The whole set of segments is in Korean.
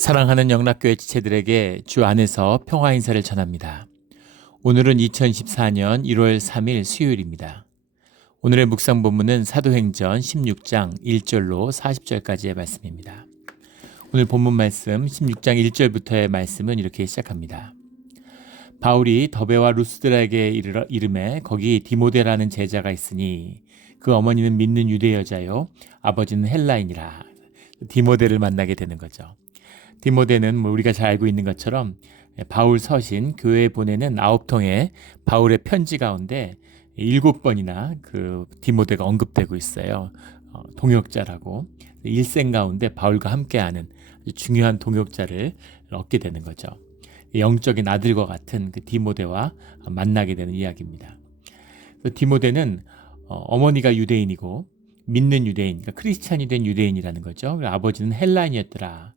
사랑하는 영락교회 지체들에게 주 안에서 평화 인사를 전합니다. 오늘은 2014년 1월 3일 수요일입니다. 오늘의 묵상 본문은 사도행전 16장 1절로 40절까지의 말씀입니다. 오늘 본문 말씀 16장 1절부터의 말씀은 이렇게 시작합니다. 바울이 더베와 루스드라에게 이르매 거기 디모데라는 제자가 있으니 그 어머니는 믿는 유대 여자요 아버지는 헬라인이라. 디모데를 만나게 되는 거죠. 디모데는 우리가 잘 알고 있는 것처럼 바울 서신 교회에 보내는 9통의 바울의 편지 가운데 7번이나 그 디모데가 언급되고 있어요. 동역자라고 일생 가운데 바울과 함께하는 중요한 동역자를 얻게 되는 거죠. 영적인 아들과 같은 그 디모데와 만나게 되는 이야기입니다. 디모데는 어머니가 유대인이고 믿는 유대인, 그러니까 크리스찬이 된 유대인이라는 거죠. 아버지는 헬라인이었더라.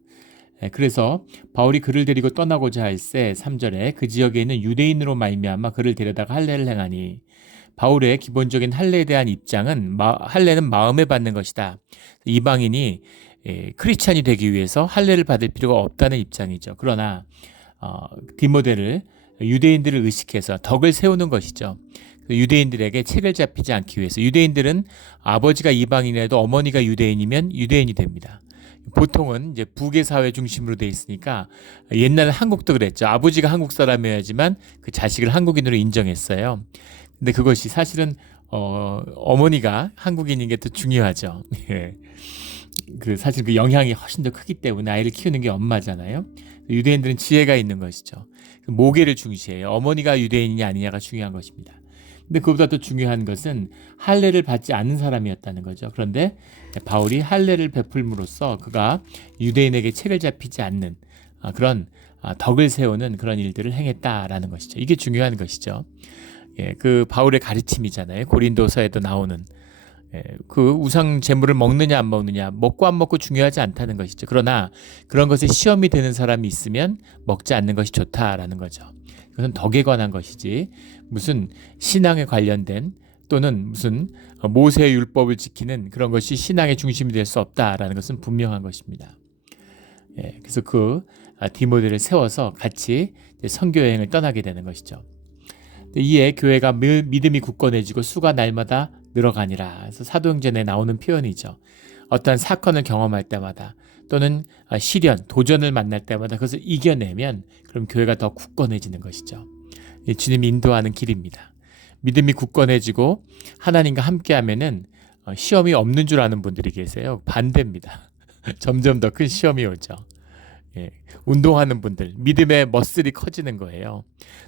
그래서 바울이 그를 데리고 떠나고자 할새 3절에 그 지역에 있는 유대인으로 말미암아 그를 데려다가 할례를 행하니, 바울의 기본적인 할례에 대한 입장은 할례는 마음에 받는 것이다. 이방인이 크리스찬이 되기 위해서 할례를 받을 필요가 없다는 입장이죠. 그러나 디모데를 유대인들을 의식해서 덕을 세우는 것이죠. 유대인들에게 책을 잡히지 않기 위해서. 유대인들은 아버지가 이방인이라도 어머니가 유대인이면 유대인이 됩니다. 보통은 이제 북의 사회 중심으로 돼 있으니까, 옛날 한국도 그랬죠. 아버지가 한국 사람이어야지만 그 자식을 한국인으로 인정했어요. 근데 그것이 사실은 어머니가 한국인인 게 더 중요하죠. 사실 그 영향이 훨씬 더 크기 때문에 아이를 키우는 게 엄마잖아요. 유대인들은 지혜가 있는 것이죠. 모계를 중시해요. 어머니가 유대인이냐 아니냐가 중요한 것입니다. 근데 그보다 더 중요한 것은 할례를 받지 않는 사람이었다는 거죠. 그런데 바울이 할례를 베풀므로써 그가 유대인에게 책을 잡히지 않는 그런 덕을 세우는 그런 일들을 행했다라는 것이죠. 이게 중요한 것이죠. 그 바울의 가르침이잖아요. 고린도서에도 나오는 그 우상 제물을 먹느냐 안 먹느냐, 먹고 안 먹고 중요하지 않다는 것이죠. 그러나 그런 것에 시험이 되는 사람이 있으면 먹지 않는 것이 좋다라는 거죠. 그것은 덕에 관한 것이지 무슨 신앙에 관련된 또는 무슨 모세의 율법을 지키는 그런 것이 신앙의 중심이 될 수 없다라는 것은 분명한 것입니다. 그래서 그 디모데를 세워서 같이 선교 여행을 떠나게 되는 것이죠. 이에 교회가 믿음이 굳건해지고 수가 날마다 늘어가니라. 그래서 사도행전에 나오는 표현이죠. 어떠한 사건을 경험할 때마다 또는 시련, 도전을 만날 때마다 그것을 이겨내면 그럼 교회가 더 굳건해지는 것이죠. 주님이 인도하는 길입니다. 믿음이 굳건해지고 하나님과 함께하면은 시험이 없는 줄 아는 분들이 계세요. 반대입니다. 점점 더 큰 시험이 오죠. 운동하는 분들, 믿음의 머슬이 커지는 거예요.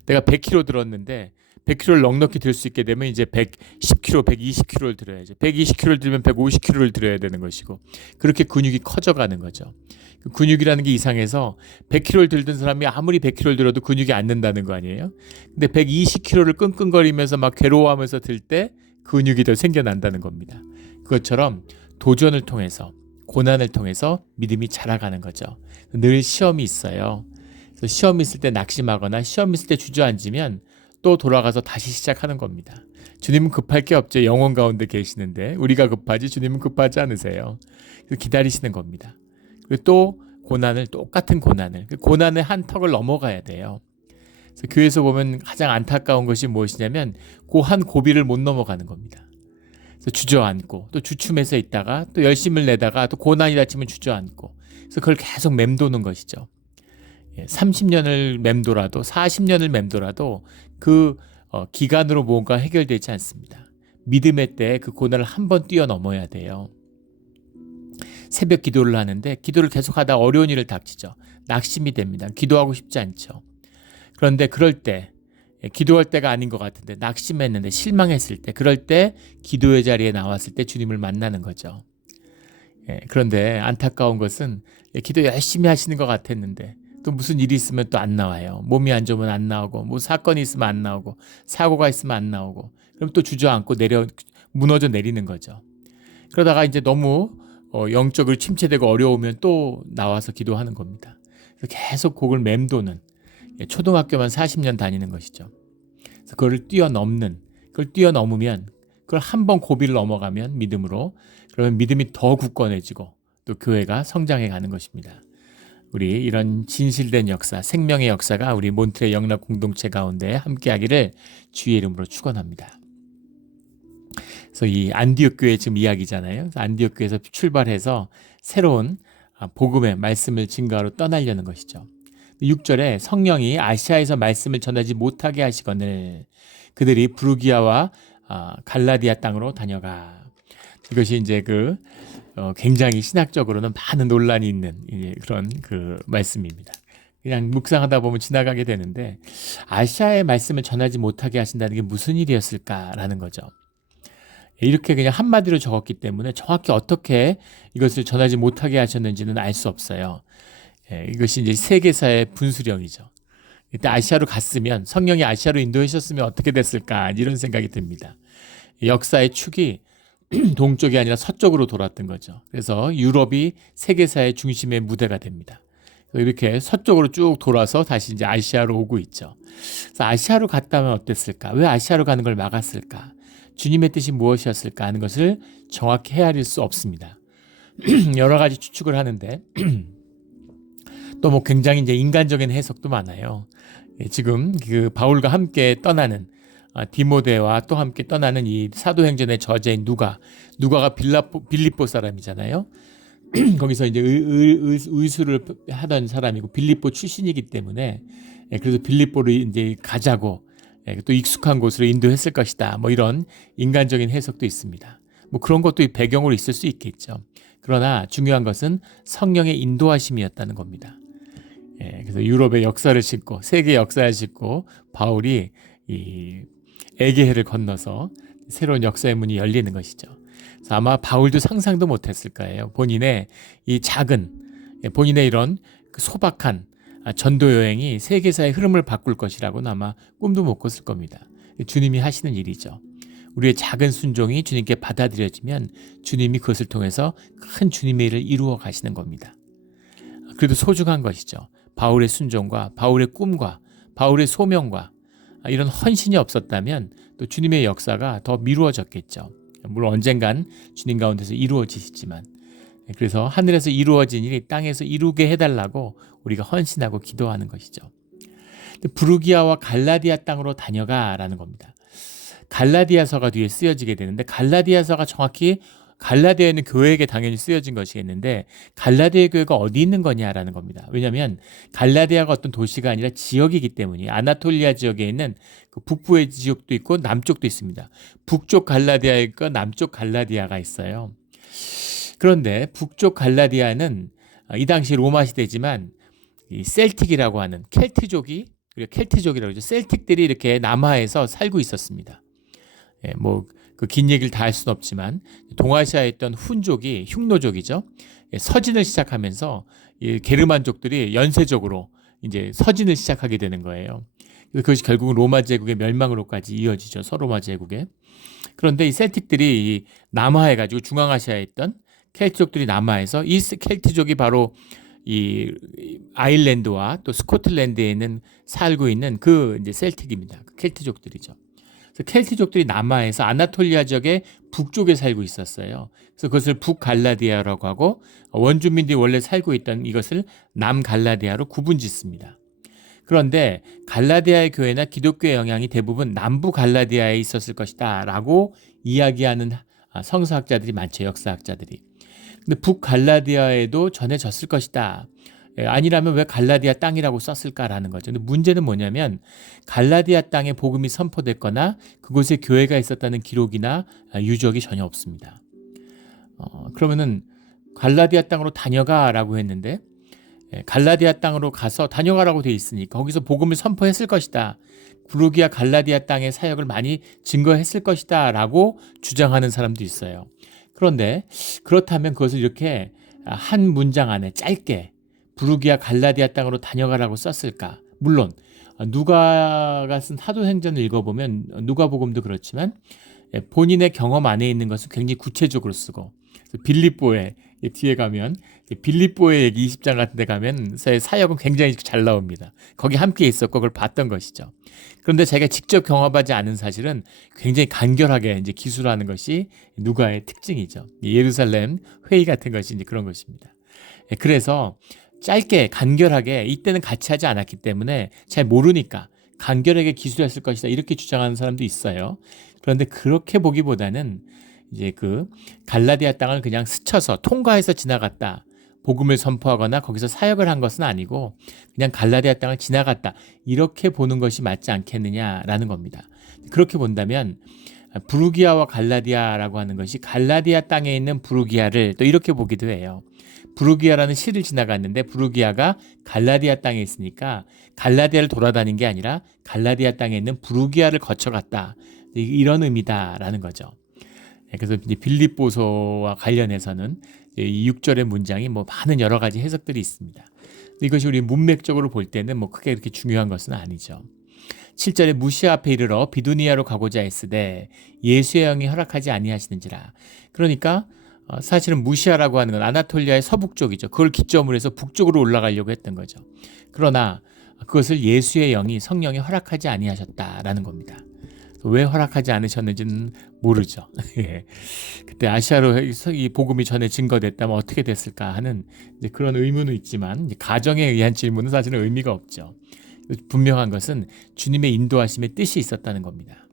내가 100kg 들었는데 100kg를 넉넉히 들 수 있게 되면 이제 110kg, 120kg를 들어야죠. 120kg를 들면 150kg를 들어야 되는 것이고, 그렇게 근육이 커져가는 거죠. 그 근육이라는 게 이상해서 100kg를 들던 사람이 아무리 100kg를 들어도 근육이 안 는다는 거 아니에요? 근데 120kg를 끙끙거리면서 막 괴로워하면서 들 때 근육이 더 생겨난다는 겁니다. 그것처럼 도전을 통해서, 고난을 통해서 믿음이 자라가는 거죠. 늘 시험이 있어요. 그래서 시험이 있을 때 낙심하거나 시험이 있을 때 주저앉으면 또 돌아가서 다시 시작하는 겁니다. 주님은 급할 게 없죠. 영혼 가운데 계시는데 우리가 급하지 주님은 급하지 않으세요. 그래서 기다리시는 겁니다. 그리고 또 똑같은 고난을, 그 고난의 한 턱을 넘어가야 돼요. 그래서 교회에서 보면 가장 안타까운 것이 무엇이냐면 그 한 고비를 못 넘어가는 겁니다. 그래서 주저앉고 또 주춤해서 있다가 또 열심을 내다가 또 고난이 닥치면 주저앉고, 그래서 그걸 계속 맴도는 것이죠. 30년을 맴돌아도 40년을 맴돌아도 그 기간으로 뭔가 해결되지 않습니다. 믿음의 때에 그 고난을 한번 뛰어넘어야 돼요. 새벽 기도를 하는데 기도를 계속하다 어려운 일을 닥치죠. 낙심이 됩니다. 기도하고 싶지 않죠. 그런데 그럴 때, 기도할 때가 아닌 것 같은데 낙심했는데 실망했을 때, 그럴 때 기도의 자리에 나왔을 때 주님을 만나는 거죠. 그런데 안타까운 것은 기도 열심히 하시는 것 같았는데 또 무슨 일이 있으면 또 안 나와요. 몸이 안 좋으면 안 나오고, 뭐 사건이 있으면 안 나오고, 사고가 있으면 안 나오고, 그럼 또 주저앉고 무너져 내리는 거죠. 그러다가 이제 너무 영적으로 침체되고 어려우면 또 나와서 기도하는 겁니다. 그래서 계속 그걸 맴도는, 초등학교만 40년 다니는 것이죠. 그래서 그걸 뛰어넘으면, 그걸 한번 고비를 넘어가면 믿음으로, 그러면 믿음이 더 굳건해지고 또 교회가 성장해 가는 것입니다. 우리 이런 진실된 역사, 생명의 역사가 우리 몬트레 영락 공동체 가운데 함께하기를 주의 이름으로 축원합니다. 그래서 이 안디옥 교회 지금 이야기잖아요. 안디옥 교회에서 출발해서 새로운 복음의 말씀을 증거하러 떠나려는 것이죠. 6절에 성령이 아시아에서 말씀을 전하지 못하게 하시거늘 그들이 부르기아와 갈라디아 땅으로 다녀가. 이것이 이제 굉장히 신학적으로는 많은 논란이 있는 그런 말씀입니다. 그냥 묵상하다 보면 지나가게 되는데 아시아의 말씀을 전하지 못하게 하신다는 게 무슨 일이었을까라는 거죠. 이렇게 그냥 한마디로 적었기 때문에 정확히 어떻게 이것을 전하지 못하게 하셨는지는 알 수 없어요. 이것이 이제 세계사의 분수령이죠. 이때 아시아로 갔으면 성령이 아시아로 인도하셨으면 어떻게 됐을까 이런 생각이 듭니다. 역사의 축이 동쪽이 아니라 서쪽으로 돌았던 거죠. 그래서 유럽이 세계사의 중심의 무대가 됩니다. 이렇게 서쪽으로 쭉 돌아서 다시 이제 아시아로 오고 있죠. 그래서 아시아로 갔다면 어땠을까? 왜 아시아로 가는 걸 막았을까? 주님의 뜻이 무엇이었을까 하는 것을 정확히 헤아릴 수 없습니다. 여러 가지 추측을 하는데 또 뭐 굉장히 이제 인간적인 해석도 많아요. 지금 바울과 함께 떠나는 디모데와 또 함께 떠나는 이 사도행전의 저자인 누가가 빌립보 사람이잖아요. 거기서 이제 의수를 하던 사람이고 빌립보 출신이기 때문에 그래서 빌립보를 이제 가자고 또 익숙한 곳으로 인도했을 것이다. 뭐 이런 인간적인 해석도 있습니다. 뭐 그런 것도 배경으로 있을 수 있겠죠. 그러나 중요한 것은 성령의 인도하심이었다는 겁니다. 그래서 유럽의 역사를 싣고 세계 역사를 싣고 바울이 이 에게해를 건너서 새로운 역사의 문이 열리는 것이죠. 그래서 아마 바울도 상상도 못했을 거예요. 본인의 이 본인의 이런 소박한 전도 여행이 세계사의 흐름을 바꿀 것이라고는 아마 꿈도 못 꿨을 겁니다. 주님이 하시는 일이죠. 우리의 작은 순종이 주님께 받아들여지면 주님이 그것을 통해서 큰 주님의 일을 이루어 가시는 겁니다. 그래도 소중한 것이죠. 바울의 순종과 바울의 꿈과 바울의 소명과 이런 헌신이 없었다면 또 주님의 역사가 더 미루어졌겠죠. 물론 언젠간 주님 가운데서 이루어지시지만 그래서 하늘에서 이루어진 일이 땅에서 이루게 해달라고 우리가 헌신하고 기도하는 것이죠. 부르기아와 갈라디아 땅으로 다녀가라는 겁니다. 갈라디아서가 뒤에 쓰여지게 되는데 갈라디아서가 정확히 갈라디아에 있는 교회에게 당연히 쓰여진 것이겠는데 갈라디아 교회가 어디 있는 거냐라는 겁니다. 왜냐하면 갈라디아가 어떤 도시가 아니라 지역이기 때문에 아나톨리아 지역에 있는 북부의 지역도 있고 남쪽도 있습니다. 북쪽 갈라디아가 있고 남쪽 갈라디아가 있어요. 그런데 북쪽 갈라디아는 이 당시 로마 시대지만 이 셀틱이라고 하는 켈트족이라고 하죠. 셀틱들이 이렇게 남하에서 살고 있었습니다. 그 긴 얘기를 다 할 수는 없지만 동아시아에 있던 훈족이 흉노족이죠. 서진을 시작하면서 이 게르만족들이 연쇄적으로 이제 서진을 시작하게 되는 거예요. 그것이 결국은 로마 제국의 멸망으로까지 이어지죠. 서로마 제국에. 그런데 이 셀틱들이 남하해 가지고 중앙아시아에 있던 켈트족들이 남하해서 이 켈트족이 바로 이 아일랜드와 또 스코틀랜드에 살고 있는 이제 셀틱입니다. 켈트족들이죠. 그래서 켈트족들이 남하에서 아나톨리아 지역의 북쪽에 살고 있었어요. 그래서 그것을 북갈라디아라고 하고 원주민들이 원래 살고 있던 이것을 남갈라디아로 구분짓습니다. 그런데 갈라디아의 교회나 기독교의 영향이 대부분 남부 갈라디아에 있었을 것이다 라고 이야기하는 성서학자들이 많죠. 역사학자들이. 근데 북갈라디아에도 전해졌을 것이다. 아니라면 왜 갈라디아 땅이라고 썼을까라는 거죠. 근데 문제는 뭐냐면 갈라디아 땅에 복음이 선포됐거나 그곳에 교회가 있었다는 기록이나 유적이 전혀 없습니다. 그러면은 갈라디아 땅으로 다녀가라고 했는데 갈라디아 땅으로 가서 다녀가라고 돼 있으니까 거기서 복음을 선포했을 것이다. 부르기아 갈라디아 땅의 사역을 많이 증거했을 것이다 라고 주장하는 사람도 있어요. 그런데 그렇다면 그것을 이렇게 한 문장 안에 짧게 부르기아 갈라디아 땅으로 다녀가라고 썼을까? 물론 누가가 쓴 사도행전을 읽어보면 누가복음도 그렇지만 본인의 경험 안에 있는 것을 굉장히 구체적으로 쓰고 빌립보에 뒤에 가면 빌립보의 얘기 20장 같은 데 가면 사역은 굉장히 잘 나옵니다. 거기 함께 있었고 그걸 봤던 것이죠. 그런데 자기가 직접 경험하지 않은 사실은 굉장히 간결하게 이제 기술하는 것이 누가의 특징이죠. 예루살렘 회의 같은 것이 이제 그런 것입니다. 그래서 짧게 간결하게 이때는 같이 하지 않았기 때문에 잘 모르니까 간결하게 기술했을 것이다 이렇게 주장하는 사람도 있어요. 그런데 그렇게 보기보다는 이제 그 갈라디아 땅을 그냥 스쳐서 통과해서 지나갔다. 복음을 선포하거나 거기서 사역을 한 것은 아니고 그냥 갈라디아 땅을 지나갔다. 이렇게 보는 것이 맞지 않겠느냐라는 겁니다. 그렇게 본다면 부르기아와 갈라디아라고 하는 것이 갈라디아 땅에 있는 부르기아를 또 이렇게 보기도 해요. 부르기아라는 시를 지나갔는데 부르기아가 갈라디아 땅에 있으니까 갈라디아를 돌아다닌 게 아니라 갈라디아 땅에 있는 부르기아를 거쳐갔다. 이런 의미다라는 거죠. 그래서 이제 빌립보서와 관련해서는 이 6절의 문장이 뭐 많은 여러 가지 해석들이 있습니다. 이것이 우리 문맥적으로 볼 때는 뭐 크게 그렇게 중요한 것은 아니죠. 7절에 무시아 앞에 이르러 비두니아로 가고자 했으되 예수의 영이 허락하지 아니하시는지라. 그러니까 사실은 무시아라고 하는 건 아나톨리아의 서북쪽이죠. 그걸 기점으로 해서 북쪽으로 올라가려고 했던 거죠. 그러나 그것을 예수의 영이 성령이 허락하지 아니하셨다라는 겁니다. 왜 허락하지 않으셨는지는 모르죠. 그때 아시아로 이 복음이 전에 증거됐다면 어떻게 됐을까 하는 이제 그런 의문은 있지만 가정에 의한 질문은 사실은 의미가 없죠. 분명한 것은 주님의 인도하심의 뜻이 있었다는 겁니다.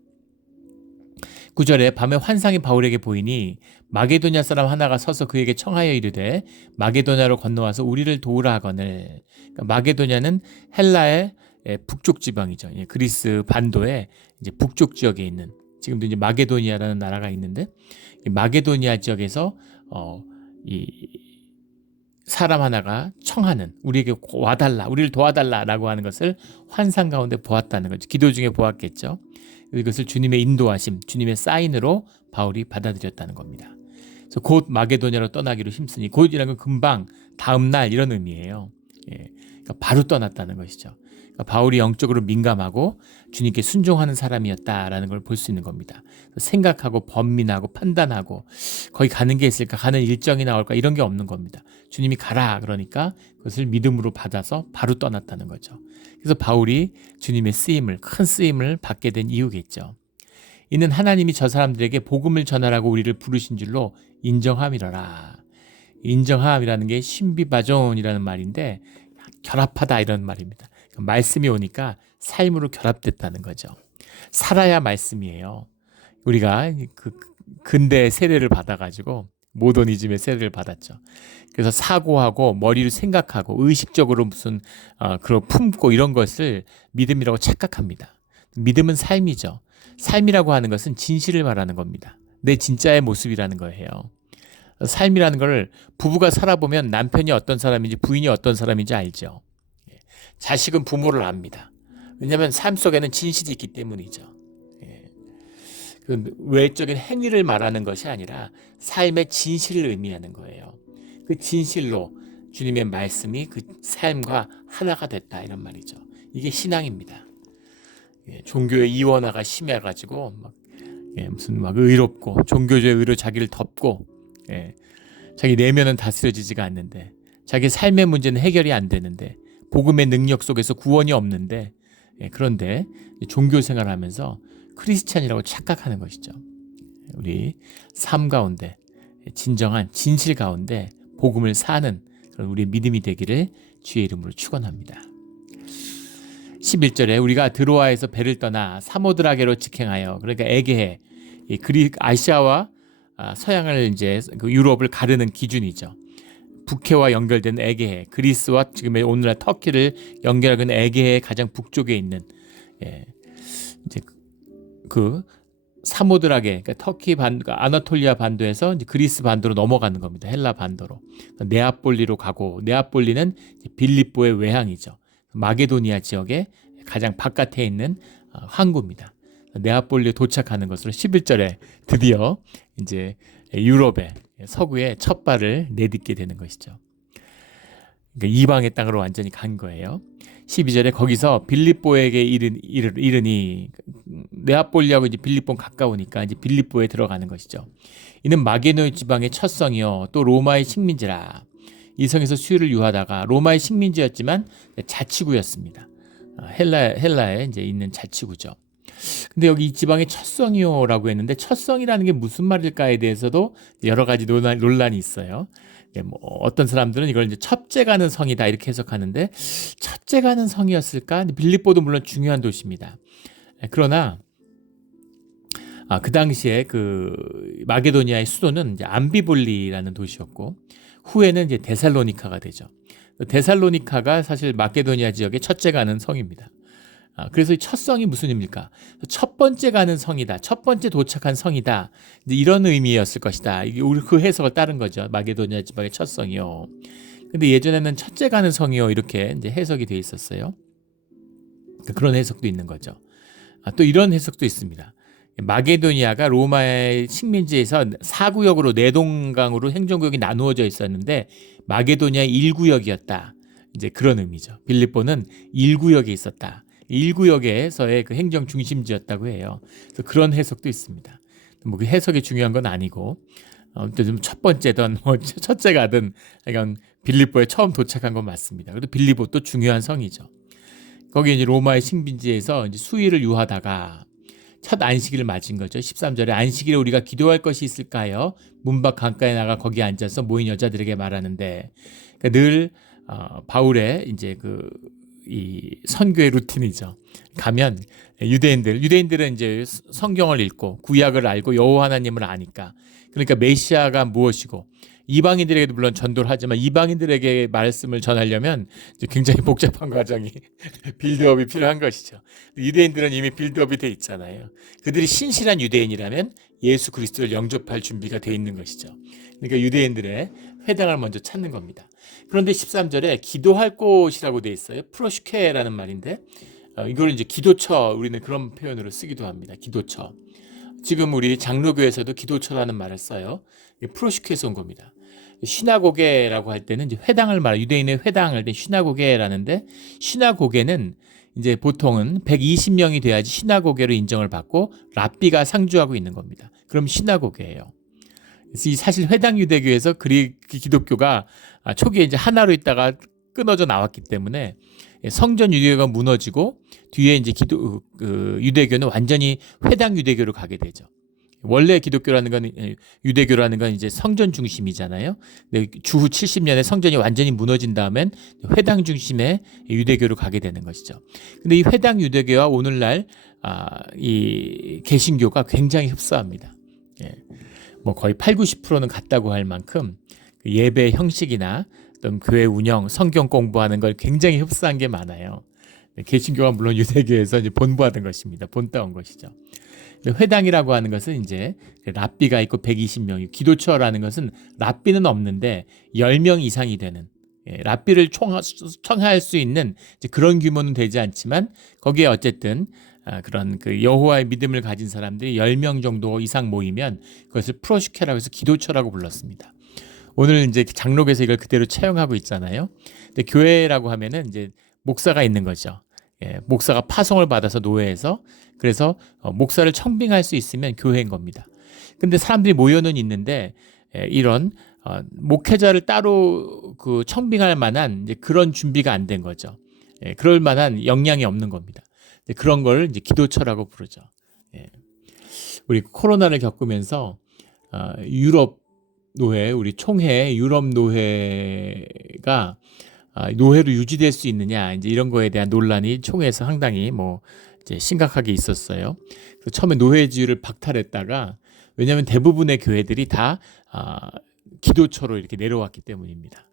9절에 밤에 환상이 바울에게 보이니 마게도냐 사람 하나가 서서 그에게 청하여 이르되 마게도냐로 건너와서 우리를 도우라 하거늘. 그러니까 마게도냐는 헬라의 북쪽 지방이죠. 그리스 반도의 이제 북쪽 지역에 있는 지금도 이제 마게도니아라는 나라가 있는데 이 마게도니아 지역에서 이 사람 하나가 청하는 우리에게 와달라, 우리를 도와달라라고 하는 것을 환상 가운데 보았다는 거죠. 기도 중에 보았겠죠. 이것을 주님의 인도하심, 주님의 사인으로 바울이 받아들였다는 겁니다. 그래서 곧 마게도냐로 떠나기로 힘쓰니 곧이라는 건 금방, 다음 날 이런 의미예요. 그러니까 바로 떠났다는 것이죠. 그러니까 바울이 영적으로 민감하고 주님께 순종하는 사람이었다라는 걸 볼 수 있는 겁니다. 생각하고 번민하고 판단하고 거기 가는 게 있을까, 가는 일정이 나올까 이런 게 없는 겁니다. 주님이 가라 그러니까 그것을 믿음으로 받아서 바로 떠났다는 거죠. 그래서 바울이 주님의 쓰임을, 큰 쓰임을 받게 된 이유겠죠. 이는 하나님이 저 사람들에게 복음을 전하라고 우리를 부르신 줄로 인정함이라라. 인정함이라는 게 신비바존이라는 말인데 결합하다 이런 말입니다. 말씀이 오니까 삶으로 결합됐다는 거죠. 살아야 말씀이에요. 우리가 그 근대 세례를 받아가지고 모더니즘의 세례를 받았죠. 그래서 사고하고 머리를 생각하고 의식적으로 무슨 그런 품고 이런 것을 믿음이라고 착각합니다. 믿음은 삶이죠. 삶이라고 하는 것은 진실을 말하는 겁니다. 내 진짜의 모습이라는 거예요. 삶이라는 걸 부부가 살아보면 남편이 어떤 사람인지 부인이 어떤 사람인지 알죠. 자식은 부모를 압니다. 왜냐하면 삶 속에는 진실이 있기 때문이죠. 그 외적인 행위를 말하는 것이 아니라 삶의 진실을 의미하는 거예요. 그 진실로 주님의 말씀이 그 삶과 하나가 됐다 이런 말이죠. 이게 신앙입니다. 종교의 이원화가 심해가지고 무슨 막 의롭고 종교주의 의로 자기를 덮고 자기 내면은 다스려지지가 않는데 자기 삶의 문제는 해결이 안 되는데 복음의 능력 속에서 구원이 없는데 그런데 종교 생활하면서 크리스찬이라고 착각하는 것이죠. 우리 삶 가운데 진정한 진실 가운데 복음을 사는 그런 우리 믿음이 되기를 주의 이름으로 축원합니다. 11절에 우리가 드로아에서 배를 떠나 사모드라게로 직행하여 그러니까 에게해 아시아와 서양을 이제 그 유럽을 가르는 기준이죠. 북해와 연결된 에게해, 그리스와 지금의 오늘날 터키를 연결하는 에게해의 가장 북쪽에 있는 이제 그 사모드라게, 그러니까 터키 반도, 아나톨리아 반도에서 이제 그리스 반도로 넘어가는 겁니다. 헬라 반도로. 네아폴리로 가고, 네아폴리는 빌립보의 외항이죠. 마게도니아 지역의 가장 바깥에 있는 항구입니다. 네아폴리에 도착하는 것으로 11절에 드디어 이제 유럽의 서구에 첫 발을 내딛게 되는 것이죠. 그러니까 이방의 땅으로 완전히 간 거예요. 12절에 거기서 빌립보에게 이르니 네아폴리하고 이제 빌립보는 가까우니까 이제 빌립보에 들어가는 것이죠. 이는 마게도냐 지방의 첫 성이요 또 로마의 식민지라. 이 성에서 수유를 유하다가 로마의 식민지였지만 자치구였습니다. 헬라에 이제 있는 자치구죠. 근데 여기 이 지방의 첫 성이요라고 했는데 첫 성이라는 게 무슨 말일까에 대해서도 여러 가지 논란이 있어요. 뭐 어떤 사람들은 이걸 이제 첫째 가는 성이다 이렇게 해석하는데 첫째 가는 성이었을까? 빌립보도 물론 중요한 도시입니다. 그러나 그 당시에 그 마게도니아의 수도는 이제 암비볼리라는 도시였고 후에는 이제 데살로니카가 되죠. 데살로니카가 사실 마게도니아 지역의 첫째 가는 성입니다. 그래서 첫 성이 무슨 의미입니까? 첫 번째 가는 성이다. 첫 번째 도착한 성이다. 이제 이런 의미였을 것이다. 이게 우리 그 해석을 따른 거죠. 마게도니아 지방의 첫 성이요. 근데 예전에는 첫째 가는 성이요. 이렇게 이제 해석이 돼 있었어요. 그런 해석도 있는 거죠. 또 이런 해석도 있습니다. 마게도니아가 로마의 식민지에서 4구역으로 내동강으로 행정구역이 나누어져 있었는데 마게도니아 1구역이었다. 이제 그런 의미죠. 빌립보는 1구역에 있었다. 1구역에서의 그 행정 중심지였다고 해요. 그래서 그런 해석도 있습니다. 뭐 그 해석이 중요한 건 아니고 첫 번째든 뭐 첫째가든 약간 빌립보에 처음 도착한 건 맞습니다. 그래도 빌립보도 중요한 성이죠. 거기 이제 로마의 식민지에서 이제 수일을 유하다가 첫 안식일을 맞은 거죠. 13절에 안식일에 우리가 기도할 것이 있을까요? 문 밖 강가에 나가 거기 앉아서 모인 여자들에게 말하는데 그러니까 늘 바울의 이제 이 선교의 루틴이죠. 가면 유대인들은 이제 성경을 읽고 구약을 알고 여호와 하나님을 아니까 그러니까 메시아가 무엇이고 이방인들에게도 물론 전도를 하지만 이방인들에게 말씀을 전하려면 굉장히 복잡한 과정이 빌드업이 필요한 것이죠. 유대인들은 이미 빌드업이 돼 있잖아요. 그들이 신실한 유대인이라면 예수 그리스도를 영접할 준비가 돼 있는 것이죠. 그러니까 유대인들의 회당을 먼저 찾는 겁니다. 그런데 13절에 기도할 곳이라고 돼 있어요. 프로슈케라는 말인데 이걸 이제 기도처 우리는 그런 표현으로 쓰기도 합니다. 기도처. 지금 우리 장로교에서도 기도처라는 말을 써요. 프로슈케에서 온 겁니다. 시나고게라고 할 때는 이제 회당을 유대인의 회당을 시나고게라는데 시나고게는 이제 보통은 120명이 돼야지 시나고게로 인정을 받고 랍비가 상주하고 있는 겁니다. 그럼 시나고게예요. 사실 회당 유대교에서 기독교가 초기에 이제 하나로 있다가 끊어져 나왔기 때문에 성전 유대교가 무너지고 뒤에 이제 유대교는 완전히 회당 유대교로 가게 되죠. 원래 기독교라는 건 유대교라는 건 이제 성전 중심이잖아요. 근데 주후 70년에 성전이 완전히 무너진 다음엔 회당 중심의 유대교로 가게 되는 것이죠. 근데 이 회당 유대교와 오늘날 이 개신교가 굉장히 흡사합니다. 뭐 거의 80-90%는 같다고 할 만큼 예배 형식이나 어떤 교회 운영, 성경 공부하는 걸 굉장히 흡사한 게 많아요. 개신교가 물론 유대교에서 이제 본부하던 것입니다. 본따온 것이죠. 회당이라고 하는 것은 이제 랍비가 있고 120명, 기도처라는 것은 랍비는 없는데 10명 이상이 되는 랍비를 청할 수 있는 그런 규모는 되지 않지만 거기에 어쨌든 그런 여호와의 믿음을 가진 사람들이 10명 정도 이상 모이면 그것을 프로슈케라고 해서 기도처라고 불렀습니다. 오늘 이제 장로교에서 이걸 그대로 채용하고 있잖아요. 근데 교회라고 하면은 이제 목사가 있는 거죠. 목사가 파송을 받아서 노회에서 그래서 목사를 청빙할 수 있으면 교회인 겁니다. 근데 사람들이 모여는 있는데 이런 목회자를 따로 청빙할 만한 이제 그런 준비가 안 된 거죠. 그럴 만한 역량이 없는 겁니다. 그런 걸 이제 기도처라고 부르죠. 우리 코로나를 겪으면서 유럽 노회, 우리 총회 유럽 노회가 노회로 유지될 수 있느냐 이제 이런 거에 대한 논란이 총회에서 상당히 이제 심각하게 있었어요. 그래서 처음에 노회주의를 박탈했다가 왜냐하면 대부분의 교회들이 다 기도처로 이렇게 내려왔기 때문입니다.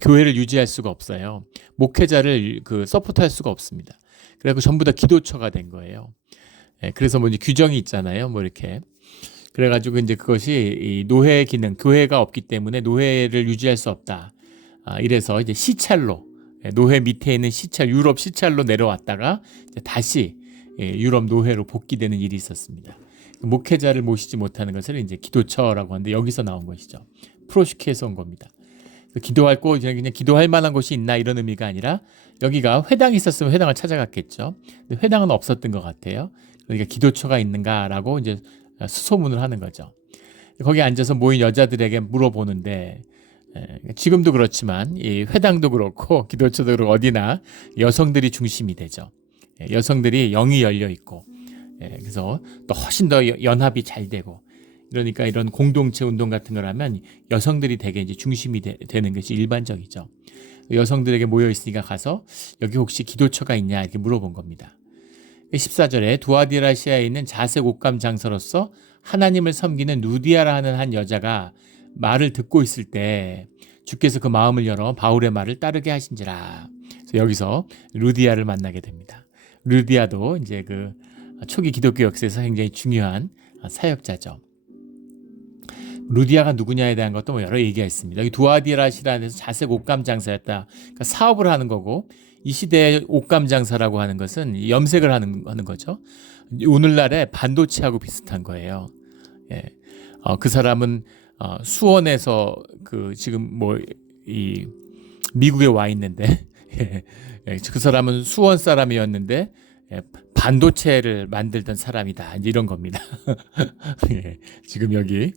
교회를 유지할 수가 없어요. 목회자를 서포트할 수가 없습니다. 그래서 전부 다 기도처가 된 거예요. 그래서 이제 규정이 있잖아요. 이렇게. 그래가지고 이제 그것이 이 노회 기능, 교회가 없기 때문에 노회를 유지할 수 없다. 이래서 이제 시찰로 노회 밑에 있는 유럽 시찰로 내려왔다가 이제 다시 유럽 노회로 복귀되는 일이 있었습니다. 목회자를 모시지 못하는 것을 이제 기도처라고 하는데 여기서 나온 것이죠. 프로슈케에서 온 겁니다. 기도할 곳 그냥 기도할 만한 곳이 있나 이런 의미가 아니라 여기가 회당이 있었으면 회당을 찾아갔겠죠. 근데 회당은 없었던 것 같아요. 그러니까 기도처가 있는가라고 이제 수소문을 하는 거죠. 거기 앉아서 모인 여자들에게 물어보는데 지금도 그렇지만 이 회당도 그렇고 기도처도 그렇고 어디나 여성들이 중심이 되죠. 여성들이 영이 열려 있고 그래서 또 훨씬 더 연합이 잘 되고 그러니까 이런 공동체 운동 같은 걸 하면 여성들이 되게 이제 중심이 되는 것이 일반적이죠. 여성들에게 모여 있으니까 가서 여기 혹시 기도처가 있냐 이렇게 물어본 겁니다. 14절에 두아디라시아에 있는 자색 옷감 장사로서 하나님을 섬기는 루디아라는 한 여자가 말을 듣고 있을 때 주께서 그 마음을 열어 바울의 말을 따르게 하신지라. 그래서 여기서 루디아를 만나게 됩니다. 루디아도 이제 그 초기 기독교 역사에서 굉장히 중요한 사역자죠. 루디아가 누구냐에 대한 것도 뭐 여러 얘기가 있습니다. 여기 두아디라시라는 데서 자색 옷감 장사였다. 그러니까 사업을 하는 거고, 이 시대의 옷감 장사라고 하는 것은 염색을 하는 거죠. 오늘날의 반도체하고 비슷한 거예요. 예. 그 사람은 수원에서 그 지금 뭐 이 미국에 와 있는데 예. 그 사람은 수원 사람이었는데 반도체를 만들던 사람이다. 이제 이런 겁니다. 예. 지금 여기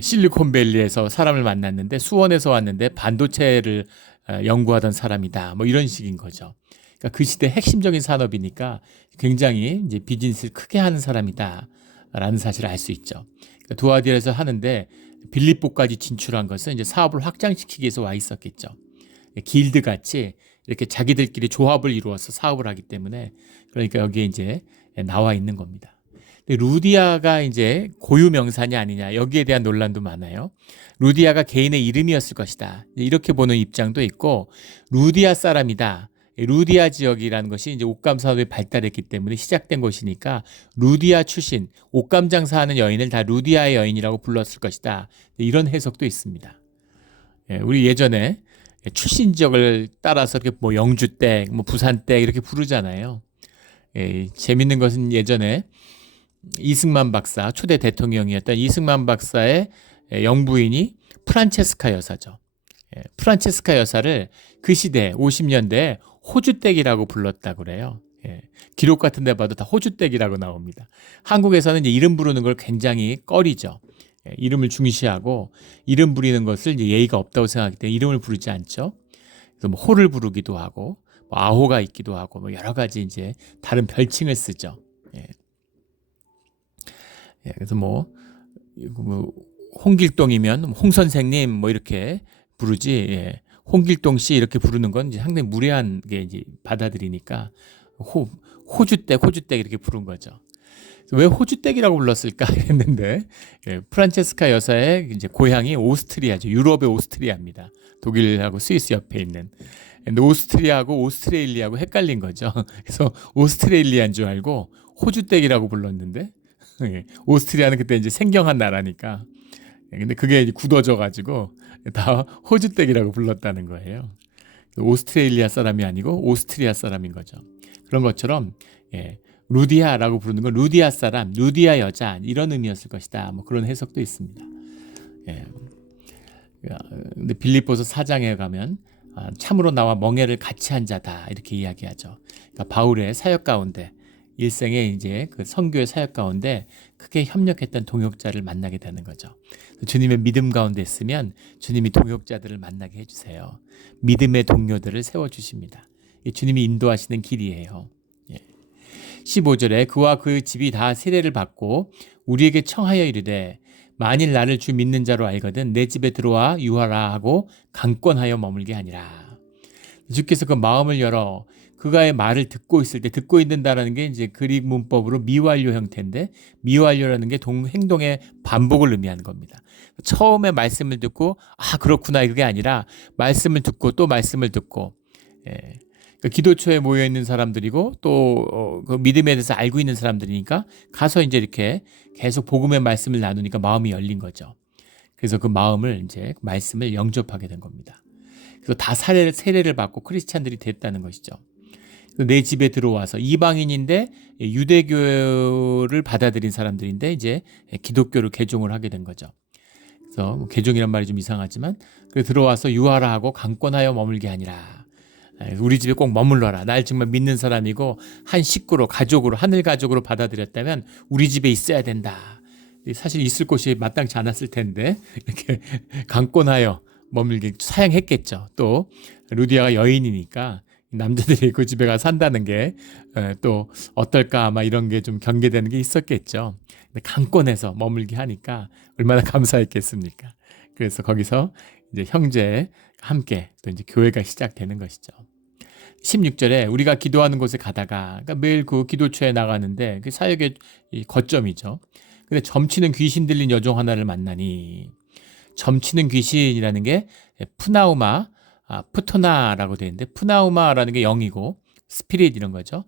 실리콘밸리에서 사람을 만났는데 수원에서 왔는데 반도체를 연구하던 사람이다. 뭐 이런 식인 거죠. 그러니까 그 시대 핵심적인 산업이니까 굉장히 이제 비즈니스를 크게 하는 사람이다라는 사실을 알 수 있죠. 그러니까 두아디라에서 하는데 빌립보까지 진출한 것은 이제 사업을 확장시키기 위해서 와 있었겠죠. 길드 같이 이렇게 자기들끼리 조합을 이루어서 사업을 하기 때문에 그러니까 여기에 이제 나와 있는 겁니다. 루디아가 이제 고유 명사냐 아니냐 여기에 대한 논란도 많아요. 루디아가 개인의 이름이었을 것이다. 이렇게 보는 입장도 있고 루디아 사람이다. 루디아 지역이라는 것이 이제 옷감 산업이 발달했기 때문에 시작된 곳이니까 루디아 출신 옷감 장사하는 여인을 다 루디아의 여인이라고 불렀을 것이다. 이런 해석도 있습니다. 우리 예전에 출신 지역을 따라서 이렇게 뭐 영주댁, 뭐 부산댁 이렇게 부르잖아요. 재밌는 것은 예전에 이승만 박사, 초대 대통령이었던 이승만 박사의 영부인이 프란체스카 여사죠. 프란체스카 여사를 그 시대 50년대에 호주댁이라고 불렀다고 그래요. 기록 같은 데 봐도 다 호주댁이라고 나옵니다. 한국에서는 이제 이름 부르는 걸 굉장히 꺼리죠. 이름을 중시하고 이름 부리는 것을 이제 예의가 없다고 생각하기 때문에 이름을 부르지 않죠. 그래서 뭐 호를 부르기도 하고 뭐 아호가 있기도 하고 뭐 여러 가지 이제 다른 별칭을 쓰죠. 그래서 뭐 홍길동이면 홍 선생님 뭐 이렇게 부르지. 홍길동 씨 이렇게 부르는 건 이제 상당히 무례한 게 이제 받아들이니까 호주댁 이렇게 부른 거죠. 왜 호주댁이라고 불렀을까 했는데 프란체스카 여사의 이제 고향이 오스트리아죠. 유럽의 오스트리아입니다. 독일하고 스위스 옆에 있는. 근데 오스트리아하고 오스트레일리아하고 헷갈린 거죠. 그래서 오스트레일리아인 줄 알고 호주댁이라고 불렀는데 오스트리아는 그때 이제 생경한 나라니까. 근데 그게 이제 굳어져 가지고 다 호주댁이라고 불렀다는 거예요. 오스트레일리아 사람이 아니고 오스트리아 사람인 거죠. 그런 것처럼 루디아라고 부르는 건 루디아 사람, 루디아 여자 이런 의미였을 것이다. 뭐 그런 해석도 있습니다. 근데 빌립보서 4장에 가면 참으로 나와 멍에를 같이 한 자다 이렇게 이야기하죠. 그러니까 바울의 사역 가운데 일생의 이제 그 선교의 사역 가운데 크게 협력했던 동역자를 만나게 되는 거죠. 주님의 믿음 가운데 있으면 주님이 동역자들을 만나게 해주세요. 믿음의 동료들을 세워주십니다. 주님이 인도하시는 길이에요. 15절에 그와 그 집이 다 세례를 받고 우리에게 청하여 이르되 만일 나를 주 믿는 자로 알거든 내 집에 들어와 유하라 하고 강권하여 머물게 하니라. 주께서 그 마음을 열어 그가의 말을 듣고 있을 때 듣고 있는다라는 게 이제 그릭 문법으로 미완료 형태인데 미완료라는 게 행동의 반복을 의미하는 겁니다. 처음에 말씀을 듣고 그렇구나 그게 아니라 말씀을 듣고 또 말씀을 듣고 그러니까 기도처에 모여 있는 사람들이고 또 그 믿음에 대해서 알고 있는 사람들이니까 가서 이제 이렇게 계속 복음의 말씀을 나누니까 마음이 열린 거죠. 그래서 그 마음을 이제 말씀을 영접하게 된 겁니다. 그래서 다 세례를 받고 크리스찬들이 됐다는 것이죠. 내 집에 들어와서 이방인인데 유대교를 받아들인 사람들인데 이제 기독교를 개종을 하게 된 거죠. 그래서 개종이란 말이 좀 이상하지만 들어와서 유하라 하고 강권하여 머물게 하니라. 우리 집에 꼭 머물러라. 날 정말 믿는 사람이고 한 식구로 가족으로 하늘 가족으로 받아들였다면 우리 집에 있어야 된다. 사실 있을 곳이 마땅치 않았을 텐데 이렇게 강권하여 머물게 사양했겠죠. 또 루디아가 여인이니까 남자들이 그 집에 가 산다는 게 또 어떨까 아마 이런 게 좀 경계되는 게 있었겠죠. 근데 강권에서 머물게 하니까 얼마나 감사했겠습니까? 그래서 거기서 이제 형제 함께 또 이제 교회가 시작되는 것이죠. 16절에 우리가 기도하는 곳에 가다가 그러니까 매일 그 기도처에 나가는데 그 사역의 이 거점이죠. 근데 점치는 귀신 들린 여종 하나를 만나니 점치는 귀신이라는 게 푸나우마, 푸토나라고 되어 있는데 푸나우마라는 게 영이고 스피릿 이런 거죠.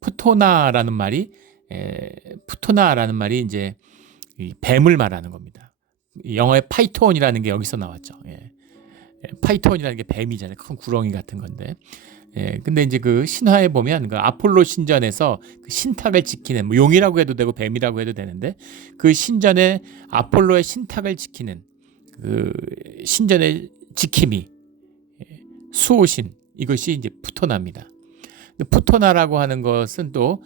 푸토나라는 말이 이제 이 뱀을 말하는 겁니다. 영어의 파이톤이라는 게 여기서 나왔죠. 파이톤이라는 게 뱀이잖아요. 큰 구렁이 같은 건데. 근데 이제 그 신화에 보면 그 아폴로 신전에서 그 신탁을 지키는 뭐 용이라고 해도 되고 뱀이라고 해도 되는데 그 신전에 아폴로의 신탁을 지키는 그 신전의 지킴이 수호신 이것이 이제 푸토나입니다. 푸토나라고 하는 것은 또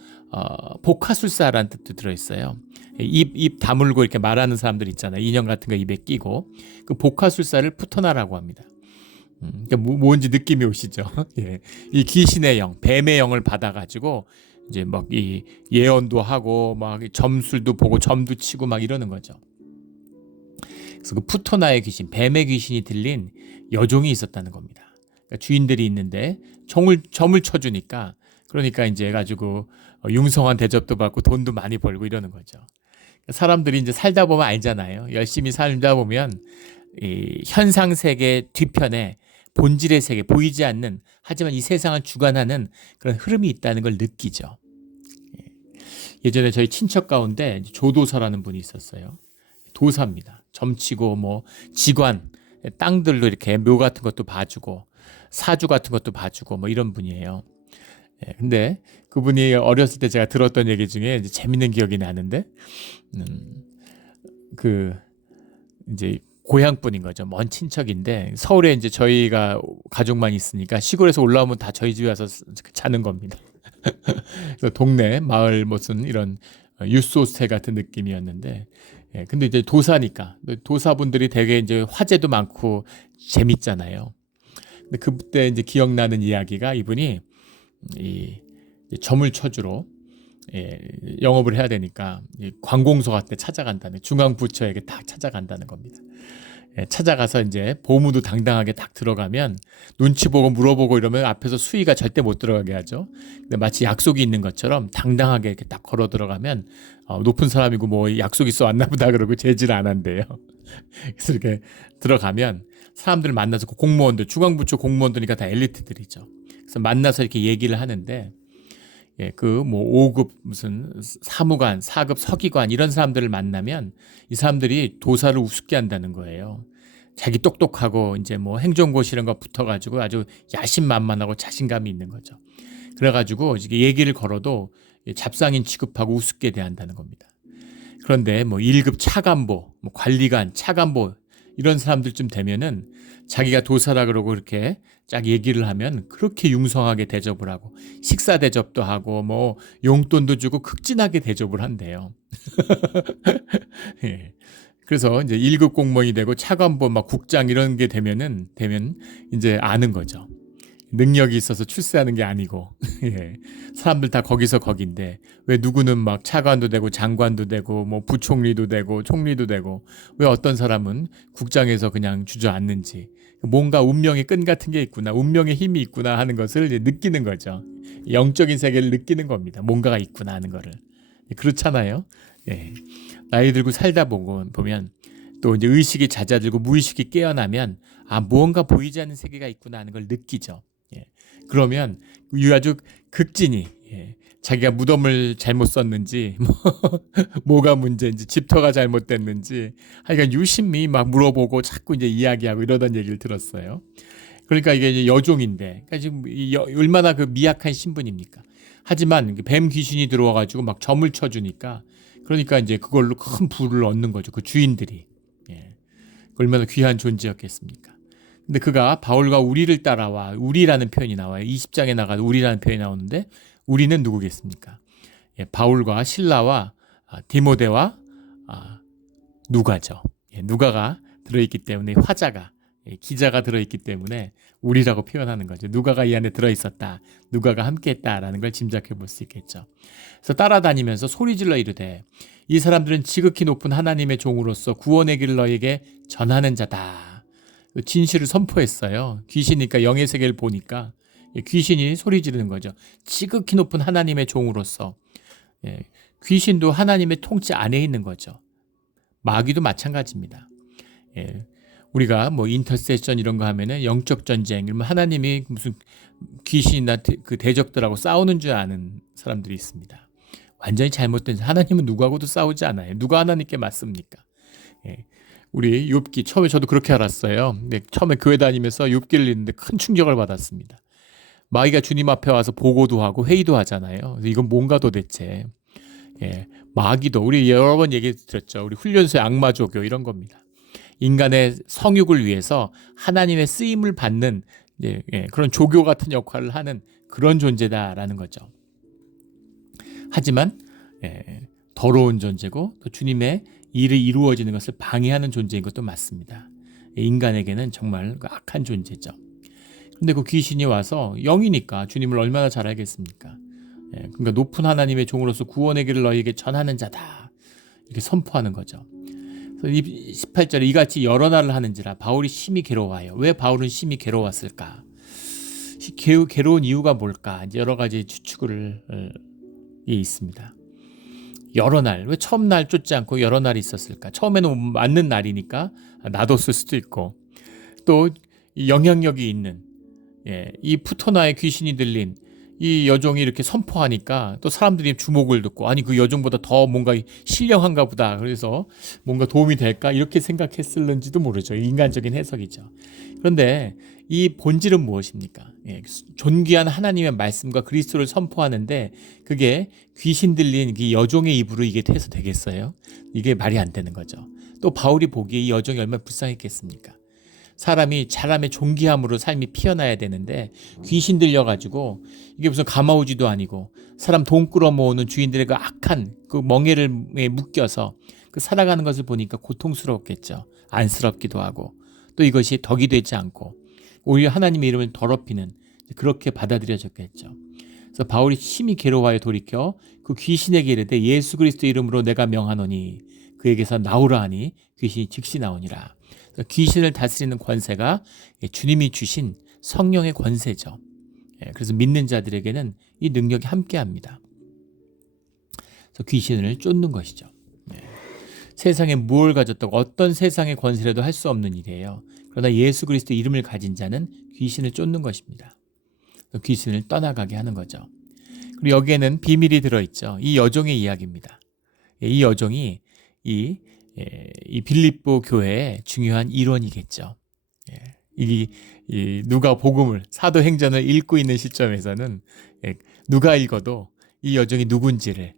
복화술사라는 뜻도 들어있어요. 입 다물고 이렇게 말하는 사람들 있잖아요. 인형 같은 거 입에 끼고 그 복화술사를 푸토나라고 합니다. 그러니까 뭔지 느낌이 오시죠? 예. 이 귀신의 영, 뱀의 영을 받아가지고 이제 막 이 예언도 하고 막 점술도 보고 점도 치고 막 이러는 거죠. 그래서 그 푸토나의 귀신, 뱀의 귀신이 들린 여종이 있었다는 겁니다. 그러니까 주인들이 있는데 점을 쳐주니까 그러니까 이제 해가지고 융성한 대접도 받고 돈도 많이 벌고 이러는 거죠. 사람들이 이제 살다 보면 알잖아요. 열심히 살다 보면 이 현상 세계 뒤편에 본질의 세계, 보이지 않는 하지만 이 세상을 주관하는 그런 흐름이 있다는 걸 느끼죠. 예전에 저희 친척 가운데 조도사라는 분이 있었어요. 도사입니다. 점치고 뭐 지관, 땅들도 이렇게 묘 같은 것도 봐주고 사주 같은 것도 봐주고 뭐 이런 분이에요. 근데 그분이 어렸을 때 제가 들었던 얘기 중에 이제 재밌는 기억이 나는데 그 이제 고향분인 거죠. 먼 친척인데 서울에 이제 저희가 가족만 있으니까 시골에서 올라오면 다 저희 집에 와서 자는 겁니다. 그래서 동네 마을 무슨 이런 유소세 같은 느낌이었는데 근데 이제 도사니까 도사분들이 되게 이제 화제도 많고 재밌잖아요. 근데 그때 이제 기억나는 이야기가 이분이 이 점을 쳐주러 영업을 해야 되니까 관공서 같은 데 찾아간다는 중앙부처에게 딱 찾아간다는 겁니다. 찾아가서 이제 보무도 당당하게 딱 들어가면 눈치 보고 물어보고 이러면 앞에서 수위가 절대 못 들어가게 하죠. 근데 마치 약속이 있는 것처럼 당당하게 이렇게 딱 걸어 들어가면 높은 사람이고 뭐 약속 있어 왔나 보다 그러고 제지를 안 한대요. 그래서 이렇게 들어가면 사람들 만나서 공무원들 중앙부처 공무원들이니까 다 엘리트들이죠. 그래서 만나서 이렇게 얘기를 하는데 그 뭐 5급 무슨 사무관, 4급 서기관 이런 사람들을 만나면 이 사람들이 도사를 우습게 한다는 거예요. 자기 똑똑하고 이제 뭐 행정고시 이런 거 붙어가지고 아주 야심만만하고 자신감이 있는 거죠. 그래가지고 얘기를 걸어도 잡상인 취급하고 우습게 대한다는 겁니다. 그런데 뭐 1급 차관보, 뭐 관리관, 차관보 이런 사람들쯤 되면은 자기가 도사라 그러고 이렇게 쫙 얘기를 하면 그렇게 융성하게 대접을 하고 식사 대접도 하고 뭐 용돈도 주고 극진하게 대접을 한대요. 예. 그래서 이제 1급 공무원이 되고 차관보 막 국장 이런 게 되면 이제 아는 거죠. 능력이 있어서 출세하는 게 아니고 예. 사람들 다 거기서 거긴데 왜 누구는 막 차관도 되고 장관도 되고 뭐 부총리도 되고 총리도 되고 왜 어떤 사람은 국장에서 그냥 주저앉는지 뭔가 운명의 끈 같은 게 있구나 운명의 힘이 있구나 하는 것을 이제 느끼는 거죠. 영적인 세계를 느끼는 겁니다. 뭔가가 있구나 하는 거를. 그렇잖아요. 예. 나이 들고 살다 보면 또 이제 의식이 잦아들고 무의식이 깨어나면 무언가 보이지 않는 세계가 있구나 하는 걸 느끼죠. 예. 그러면 아주 극진히 자기가 무덤을 잘못 썼는지 뭐가 문제인지 집터가 잘못됐는지 하여간 유심히 막 물어보고 자꾸 이제 이야기하고 이러던 얘기를 들었어요. 그러니까 이게 이제 여종인데 그러니까 지금 얼마나 그 미약한 신분입니까? 하지만 뱀 귀신이 들어와가지고 막 점을 쳐주니까 그러니까 이제 그걸로 큰 부를 얻는 거죠. 그 주인들이. 얼마나 귀한 존재였겠습니까? 근데 그가 바울과 우리를 따라와 우리라는 표현이 나와요. 20장에 나가도 우리라는 표현이 나오는데 우리는 누구겠습니까? 바울과 실라와 디모데와 누가죠. 누가가 들어있기 때문에 화자가 기자가 들어있기 때문에 우리라고 표현하는 거죠. 누가가 이 안에 들어있었다. 누가가 함께했다라는 걸 짐작해 볼 수 있겠죠. 그래서 따라다니면서 소리질러 이르되 이 사람들은 지극히 높은 하나님의 종으로서 구원의 길을 너에게 전하는 자다. 진실을 선포했어요. 귀신이니까 영의 세계를 보니까 귀신이 소리 지르는 거죠. 지극히 높은 하나님의 종으로서. 귀신도 하나님의 통치 안에 있는 거죠. 마귀도 마찬가지입니다. 우리가 뭐 인터세션 이런 거 하면은 영적 전쟁, 이러면 하나님이 무슨 귀신이나 그 대적들하고 싸우는 줄 아는 사람들이 있습니다. 완전히 잘못된, 하나님은 누구하고도 싸우지 않아요. 누가 하나님께 맞습니까? 우리 욥기 처음에 저도 그렇게 알았어요. 근데 처음에 교회 다니면서 욥기를 읽는데 큰 충격을 받았습니다. 마귀가 주님 앞에 와서 보고도 하고 회의도 하잖아요. 그래서 이건 뭔가 도대체. 마귀도 우리 여러 번 얘기 드렸죠. 우리 훈련소의 악마 조교 이런 겁니다. 인간의 성육을 위해서 하나님의 쓰임을 받는 그런 조교 같은 역할을 하는 그런 존재다라는 거죠. 하지만 더러운 존재고 또 주님의 일이 이루어지는 것을 방해하는 존재인 것도 맞습니다. 인간에게는 정말 악한 존재죠. 그런데 그 귀신이 와서 영이니까 주님을 얼마나 잘 알겠습니까? 그러니까 높은 하나님의 종으로서 구원의 길을 너희에게 전하는 자다. 이렇게 선포하는 거죠. 18절에 이같이 여러 날을 하는지라 바울이 심히 괴로워하여. 왜 바울은 심히 괴로웠을까? 괴로운 이유가 뭘까? 이제 여러 가지 추측을 있습니다. 여러 날, 왜 처음 날 쫓지 않고 여러 날이 있었을까? 처음에는 맞는 날이니까 놔뒀을 수도 있고, 또 영향력이 있는 이 푸토나의 귀신이 들린 이 여종이 이렇게 선포하니까 또 사람들이 주목을 듣고, 아니 그 여종보다 더 뭔가 신령한가 보다, 그래서 뭔가 도움이 될까 이렇게 생각했을는지도 모르죠. 인간적인 해석이죠. 그런데 이 본질은 무엇입니까? 존귀한 하나님의 말씀과 그리스도를 선포하는데 그게 귀신 들린 이 여종의 입으로 이게 돼서 되겠어요? 이게 말이 안 되는 거죠. 또 바울이 보기에 이 여종이 얼마나 불쌍했겠습니까? 사람이 존귀함으로 삶이 피어나야 되는데 귀신 들려가지고 이게 무슨 가마우지도 아니고 사람 돈 끌어모으는 주인들의 그 악한 그 멍에를 묶여서 그 살아가는 것을 보니까 고통스러웠겠죠. 안쓰럽기도 하고, 또 이것이 덕이 되지 않고 오히려 하나님의 이름을 더럽히는, 그렇게 받아들여졌겠죠. 그래서 바울이 심히 괴로워하여 돌이켜 그 귀신에게 이르되 예수 그리스도 이름으로 내가 명하노니 그에게서 나오라 하니 귀신이 즉시 나오니라. 귀신을 다스리는 권세가 주님이 주신 성령의 권세죠. 그래서 믿는 자들에게는 이 능력이 함께합니다. 그래서 귀신을 쫓는 것이죠. 세상에 무엇을 가졌다고 어떤 세상의 권세라도 할 수 없는 일이에요. 그러나 예수 그리스도 이름을 가진 자는 귀신을 쫓는 것입니다. 귀신을 떠나가게 하는 거죠. 그리고 여기에는 비밀이 들어있죠. 이 여종의 이야기입니다. 이 여종이 이 빌립보 교회의 중요한 일원이겠죠. 이 누가 복음을, 사도행전을 읽고 있는 시점에서는 누가 읽어도 이 여종이 누군지를,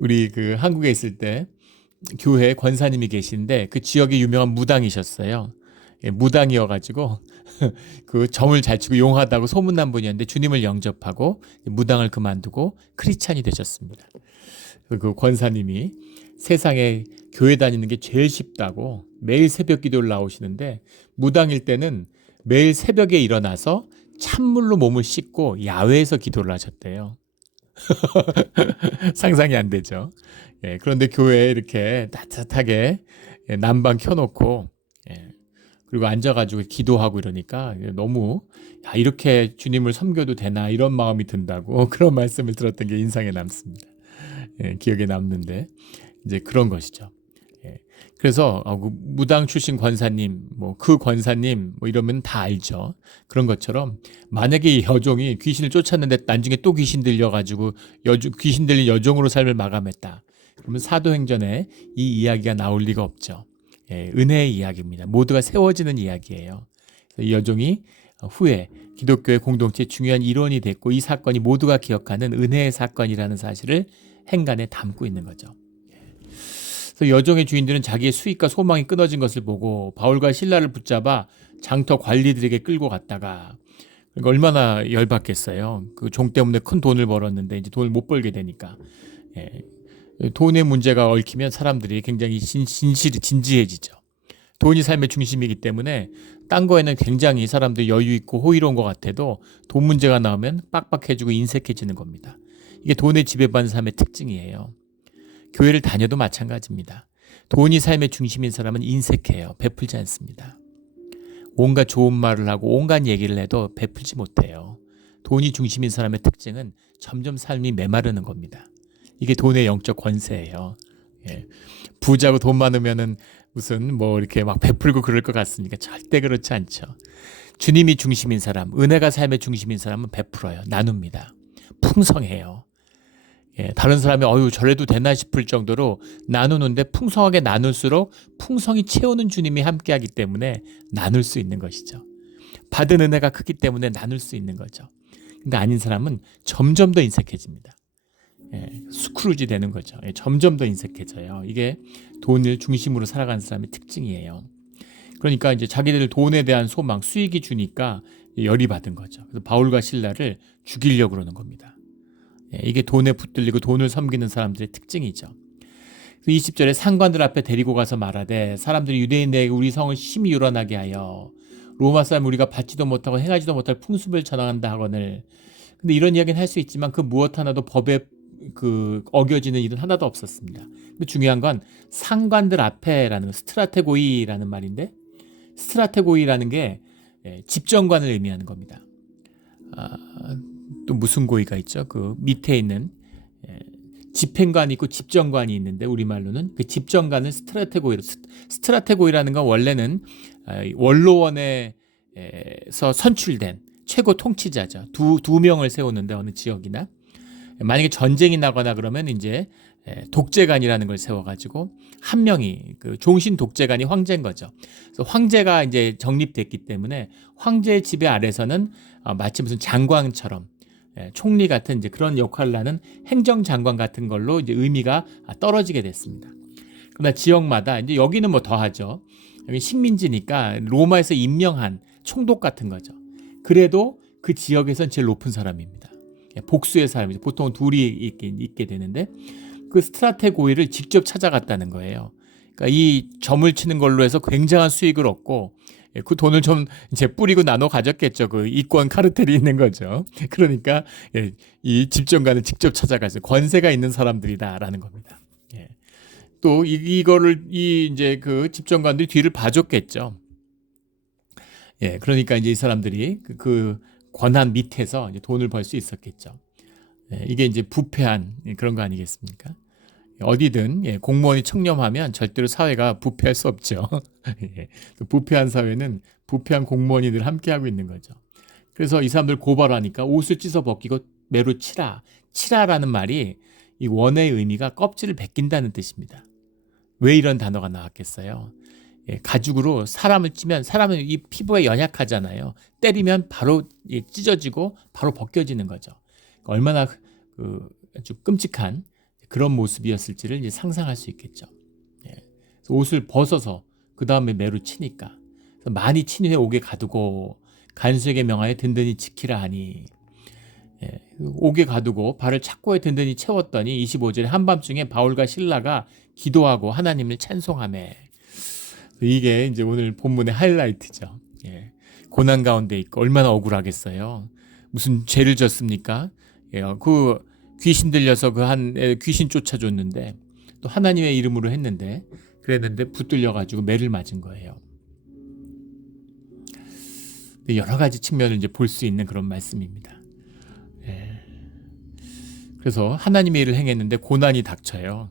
우리 그 한국에 있을 때 교회 권사님이 계신데 그 지역의 유명한 무당이셨어요. 무당이어가지고 그 점을 잘 치고 용하다고 소문난 분이었는데 주님을 영접하고 무당을 그만두고 크리스찬이 되셨습니다. 그 권사님이 세상에 교회 다니는 게 제일 쉽다고 매일 새벽 기도를 나오시는데, 무당일 때는 매일 새벽에 일어나서 찬물로 몸을 씻고 야외에서 기도를 하셨대요. 상상이 안 되죠. 그런데 교회에 이렇게 따뜻하게 난방 켜놓고 그리고 앉아가지고 기도하고 이러니까 너무 이렇게 주님을 섬겨도 되나 이런 마음이 든다고 그런 말씀을 들었던 게 인상에 남습니다. 기억에 남는데 이제 그런 것이죠. 그래서 그 무당 출신 권사님, 그 권사님 이러면 다 알죠. 그런 것처럼 만약에 이 여종이 귀신을 쫓았는데 나중에 또 귀신 들려가지고 귀신 들린 여종으로 삶을 마감했다. 그러면 사도행전에 이 이야기가 나올 리가 없죠. 은혜의 이야기입니다. 모두가 세워지는 이야기예요. 이 여종이 후에 기독교의 공동체의 중요한 일원이 됐고, 이 사건이 모두가 기억하는 은혜의 사건이라는 사실을 행간에 담고 있는 거죠. 그래서 여종의 주인들은 자기의 수익과 소망이 끊어진 것을 보고 바울과 실라를 붙잡아 장터 관리들에게 끌고 갔다가, 그러니까 얼마나 열받겠어요. 그 종 때문에 큰 돈을 벌었는데 이제 돈을 못 벌게 되니까. 돈의 문제가 얽히면 사람들이 굉장히 진지해지죠. 돈이 삶의 중심이기 때문에 딴 거에는 굉장히 사람들이 여유 있고 호의로운 것 같아도 돈 문제가 나오면 빡빡해지고 인색해지는 겁니다. 이게 돈에 지배받는 삶의 특징이에요. 교회를 다녀도 마찬가지입니다. 돈이 삶의 중심인 사람은 인색해요. 베풀지 않습니다. 온갖 좋은 말을 하고 온갖 얘기를 해도 베풀지 못해요. 돈이 중심인 사람의 특징은 점점 삶이 메마르는 겁니다. 이게 돈의 영적 권세예요. 예. 부자고 돈 많으면은 무슨 뭐 이렇게 막 베풀고 그럴 것 같습니까? 절대 그렇지 않죠. 주님이 중심인 사람, 은혜가 삶의 중심인 사람은 베풀어요. 나눕니다. 풍성해요. 예, 다른 사람이 어유 저래도 되나 싶을 정도로 나누는데 풍성하게 나눌수록 풍성히 채우는 주님이 함께하기 때문에 나눌 수 있는 것이죠. 받은 은혜가 크기 때문에 나눌 수 있는 거죠. 근데 아닌 사람은 점점 더 인색해집니다. 예, 스크루지 되는 거죠. 예, 점점 더 인색해져요. 이게 돈을 중심으로 살아가는 사람의 특징이에요. 그러니까 이제 자기들 돈에 대한 소망, 수익이 주니까 열이 받은 거죠. 그래서 바울과 실라를 죽이려고 그러는 겁니다. 이게 돈에 붙들리고 돈을 섬기는 사람들의 특징이죠. 20절에 상관들 앞에 데리고 가서 말하되 사람들이 유대인에게 우리 성을 심히 요란하게 하여 로마 사람 우리가 받지도 못하고 행하지도 못할 풍습을 전하한다 하거늘. 근데 이런 이야기는 할 수 있지만 그 무엇 하나도 법에 어겨지는 일은 하나도 없었습니다. 근데 중요한 건 상관들 앞에라는 스트라테고이라는 말인데, 스트라테고이라는 게 집정관을 의미하는 겁니다. 또 무슨 고의가 있죠? 그 밑에 있는 집행관이 있고 집정관이 있는데 우리말로는 그 집정관을 스트라테고이라는 건 원래는 원로원에서 선출된 최고 통치자죠. 두 명을 세우는데 어느 지역이나 만약에 전쟁이 나거나 그러면 이제 독재관이라는 걸 세워가지고 한 명이 그 종신 독재관이 황제인 거죠. 그래서 황제가 이제 정립됐기 때문에 황제의 지배 아래서는 마치 무슨 장관처럼 총리 같은 이제 그런 역할을 하는 행정장관 같은 걸로 이제 의미가 떨어지게 됐습니다. 그러나 지역마다 이제 여기는 뭐 더하죠. 여기 식민지니까 로마에서 임명한 총독 같은 거죠. 그래도 그 지역에선 제일 높은 사람입니다. 복수의 사람이죠. 보통 둘이 있게 되는데 그 스트라테고이를 직접 찾아갔다는 거예요. 그러니까 이 점을 치는 걸로 해서 굉장한 수익을 얻고 그 돈을 좀 이제 뿌리고 나눠 가졌겠죠. 그 이권 카르텔이 있는 거죠. 그러니까 이 집정관을 직접 찾아가서 권세가 있는 사람들이다라는 겁니다. 또 이거를 이제 그 집정관들이 뒤를 봐줬겠죠. 그러니까 이제 이 사람들이 그 권한 밑에서 이제 돈을 벌 수 있었겠죠. 이게 이제 부패한 그런 거 아니겠습니까? 어디든 공무원이 청렴하면 절대로 사회가 부패할 수 없죠. 부패한 사회는 부패한 공무원이 늘 함께하고 있는 거죠. 그래서 이 사람들 고발하니까 옷을 찢어 벗기고 매로 치라. 치라라는 말이 이 원어의 의미가 껍질을 벗긴다는 뜻입니다. 왜 이런 단어가 나왔겠어요? 가죽으로 사람을 찌면 사람은 이 피부가 연약하잖아요. 때리면 바로 찢어지고 바로 벗겨지는 거죠. 얼마나 아주 끔찍한 그런 모습이었을지를 이제 상상할 수 있겠죠. 옷을 벗어서 그 다음에 매로 치니까 많이 친 후에 옥에 가두고 간수에게 명하여 든든히 지키라 하니 옥에 가두고 발을 착고에 든든히 채웠더니 25절에 한밤중에 바울과 실라가 기도하고 하나님을 찬송하매. 이게 이제 오늘 본문의 하이라이트죠. 고난 가운데 있고 얼마나 억울하겠어요. 무슨 죄를 졌습니까? 그 귀신 들려서 그 한 귀신 쫓아줬는데 또 하나님의 이름으로 했는데 그랬는데 붙들려가지고 매를 맞은 거예요. 여러 가지 측면을 이제 볼 수 있는 그런 말씀입니다. 그래서 하나님의 일을 행했는데 고난이 닥쳐요.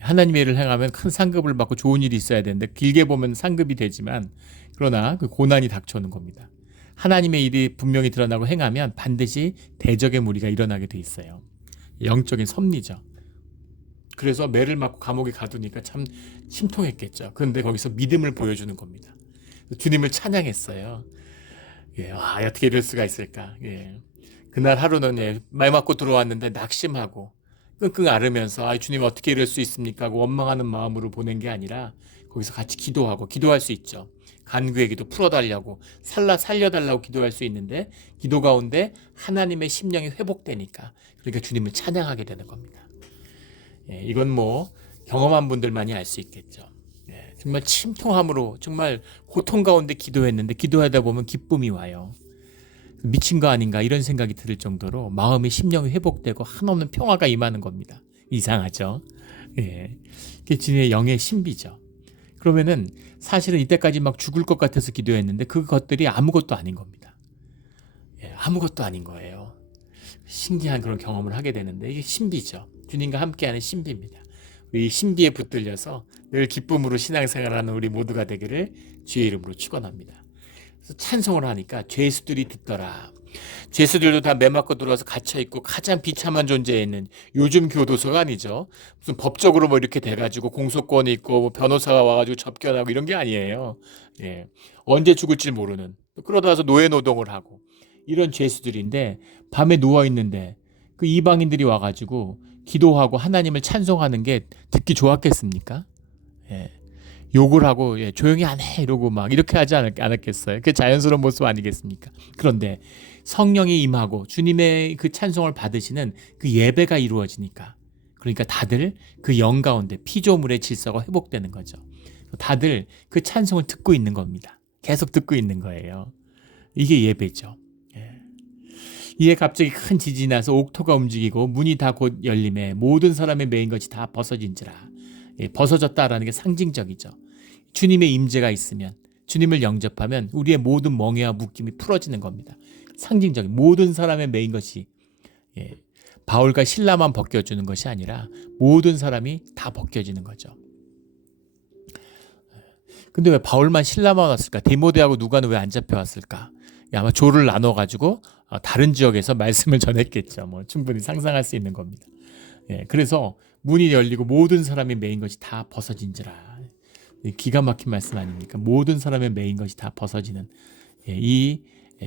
하나님의 일을 행하면 큰 상급을 받고 좋은 일이 있어야 되는데 길게 보면 상급이 되지만 그러나 그 고난이 닥쳐오는 겁니다. 하나님의 일이 분명히 드러나고 행하면 반드시 대적의 무리가 일어나게 돼 있어요. 영적인 섭리죠. 그래서 매를 맞고 감옥에 가두니까 참 심통했겠죠. 그런데 거기서 믿음을 보여주는 겁니다. 주님을 찬양했어요. 어떻게 이럴 수가 있을까. 그날 하루는 말 맞고 들어왔는데 낙심하고 끙끙 앓으면서 주님 어떻게 이럴 수 있습니까 하고 원망하는 마음으로 보낸 게 아니라 거기서 같이 기도하고 기도할 수 있죠. 간구의 기도 풀어달라고 살려달라고 기도할 수 있는데 기도 가운데 하나님의 심령이 회복되니까 그러니까 주님을 찬양하게 되는 겁니다. 이건 뭐 경험한 분들만이 알 수 있겠죠. 정말 침통함으로 정말 고통 가운데 기도했는데 기도하다 보면 기쁨이 와요. 미친 거 아닌가 이런 생각이 들 정도로 마음의 심령이 회복되고 한없는 평화가 임하는 겁니다. 이상하죠? 예. 그게 주님의 영의 신비죠. 그러면은 사실은 이때까지 막 죽을 것 같아서 기도했는데 그것들이 아무것도 아닌 겁니다. 예, 아무것도 아닌 거예요. 신기한 그런 경험을 하게 되는데 이게 신비죠. 주님과 함께하는 신비입니다. 우리 신비에 붙들려서 늘 기쁨으로 신앙생활하는 우리 모두가 되기를 주의 이름으로 축원합니다. 그래서 찬송을 하니까 죄수들이 듣더라. 죄수들도 다 매맞고 들어와서 갇혀있고 가장 비참한 존재에 있는 요즘 교도소가 아니죠. 무슨 법적으로 뭐 이렇게 돼가지고 공소권이 있고 뭐 변호사가 와가지고 접견하고 이런 게 아니에요. 예. 언제 죽을지 모르는. 그러다 와서 노예 노동을 하고 이런 죄수들인데 밤에 누워있는데 그 이방인들이 와가지고 기도하고 하나님을 찬송하는 게 듣기 좋았겠습니까? 예. 욕을 하고 조용히 안 해 이러고 막 이렇게 하지 않았겠어요? 그게 자연스러운 모습 아니겠습니까? 그런데 성령이 임하고 주님의 그 찬송을 받으시는 그 예배가 이루어지니까 그러니까 다들 그 영 가운데 피조물의 질서가 회복되는 거죠. 다들 그 찬송을 듣고 있는 겁니다. 계속 듣고 있는 거예요. 이게 예배죠. 이에 갑자기 큰 지진이 나서 옥토가 움직이고 문이 다 곧 열림에 모든 사람의 메인 것이 다 벗어진지라. 벗어졌다라는 게 상징적이죠. 주님의 임재가 있으면 주님을 영접하면 우리의 모든 멍에와 묶임이 풀어지는 겁니다. 상징적인 모든 사람의 메인 것이 바울과 실라만 벗겨주는 것이 아니라 모든 사람이 다 벗겨지는 거죠. 근데 왜 바울만 실라만 왔을까? 디모데하고 누가는 왜 안 잡혀왔을까? 아마 조를 나눠가지고 다른 지역에서 말씀을 전했겠죠. 뭐 충분히 상상할 수 있는 겁니다. 그래서 문이 열리고 모든 사람의 메인 것이 다 벗어진지라. 기가 막힌 말씀 아닙니까? 모든 사람의 메인 것이 다 벗어지는 이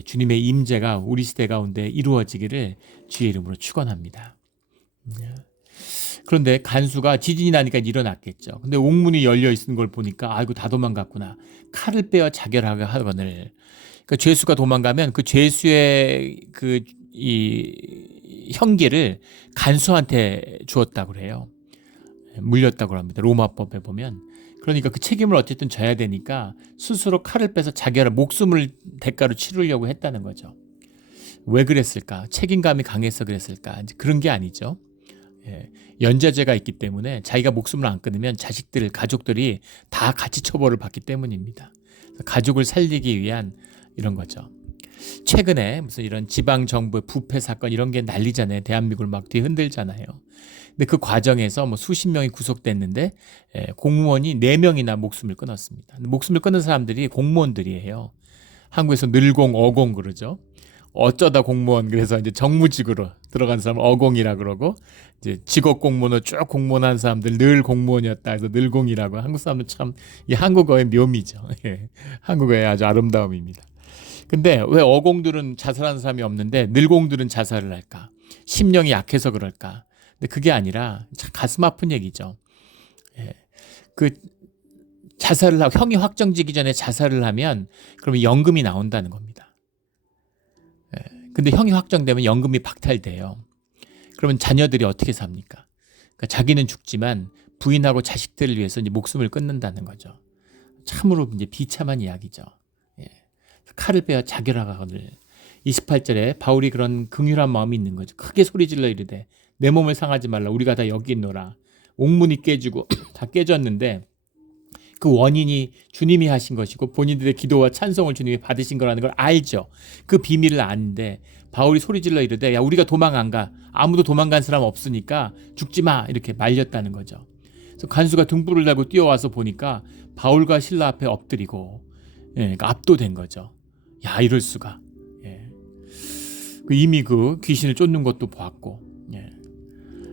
주님의 임재가 우리 시대 가운데 이루어지기를 주의 이름으로 축원합니다. 그런데 간수가 지진이 나니까 일어났겠죠. 근데 옥문이 열려 있는 걸 보니까 아이고 다 도망갔구나. 칼을 빼어 자결하게 하거늘. 그러니까 죄수가 도망가면 그 죄수의 이 형기를 간수한테 주었다고 그래요. 물렸다고 합니다. 로마법에 보면. 그러니까 그 책임을 어쨌든 져야 되니까 스스로 칼을 빼서 자기의 목숨을 대가로 치르려고 했다는 거죠. 왜 그랬을까? 책임감이 강해서 그랬을까? 이제 그런 게 아니죠. 연좌제가 있기 때문에 자기가 목숨을 안 끊으면 가족들이 다 같이 처벌을 받기 때문입니다. 가족을 살리기 위한 이런 거죠. 최근에 무슨 이런 지방 정부의 부패 사건 이런 게 난리잖아요. 대한민국을 막 뒤흔들잖아요. 근데 그 과정에서 뭐 수십 명이 구속됐는데 공무원이 4명이나 목숨을 끊었습니다. 목숨을 끊은 사람들이 공무원들이에요. 한국에서 늘공, 어공 그러죠. 어쩌다 공무원 그래서 이제 정무직으로 들어간 사람을 어공이라 그러고 이제 직업 공무원으로 쭉 공무원한 사람들 늘 공무원이었다 해서 늘공이라고. 한국 사람들 참 이 한국어의 묘미죠. 한국어의 아주 아름다움입니다. 근데 왜 어공들은 자살하는 사람이 없는데 늘공들은 자살을 할까? 심령이 약해서 그럴까? 근데 그게 아니라 참 가슴 아픈 얘기죠. 그 자살을 하고 형이 확정지기 전에 자살을 하면 그러면 연금이 나온다는 겁니다. 근데 형이 확정되면 연금이 박탈돼요. 그러면 자녀들이 어떻게 삽니까? 그러니까 자기는 죽지만 부인하고 자식들을 위해서 이제 목숨을 끊는다는 거죠. 참으로 이제 비참한 이야기죠. 칼을 빼어 자결하거늘. 28절에 바울이 그런 긍휼한 마음이 있는 거죠. 크게 소리질러 이르되 내 몸을 상하지 말라. 우리가 다 여기 있노라. 옥문이 깨지고 다 깨졌는데 그 원인이 주님이 하신 것이고 본인들의 기도와 찬송을 주님이 받으신 거라는 걸 알죠. 그 비밀을 아는데 바울이 소리질러 이르되 야 우리가 도망 안 가. 아무도 도망간 사람 없으니까 죽지 마. 이렇게 말렸다는 거죠. 그래서 간수가 등불을 달고 뛰어와서 보니까 바울과 실라 앞에 엎드리고 그러니까 압도된 거죠. 야 이럴 수가. 이미 그 귀신을 쫓는 것도 보았고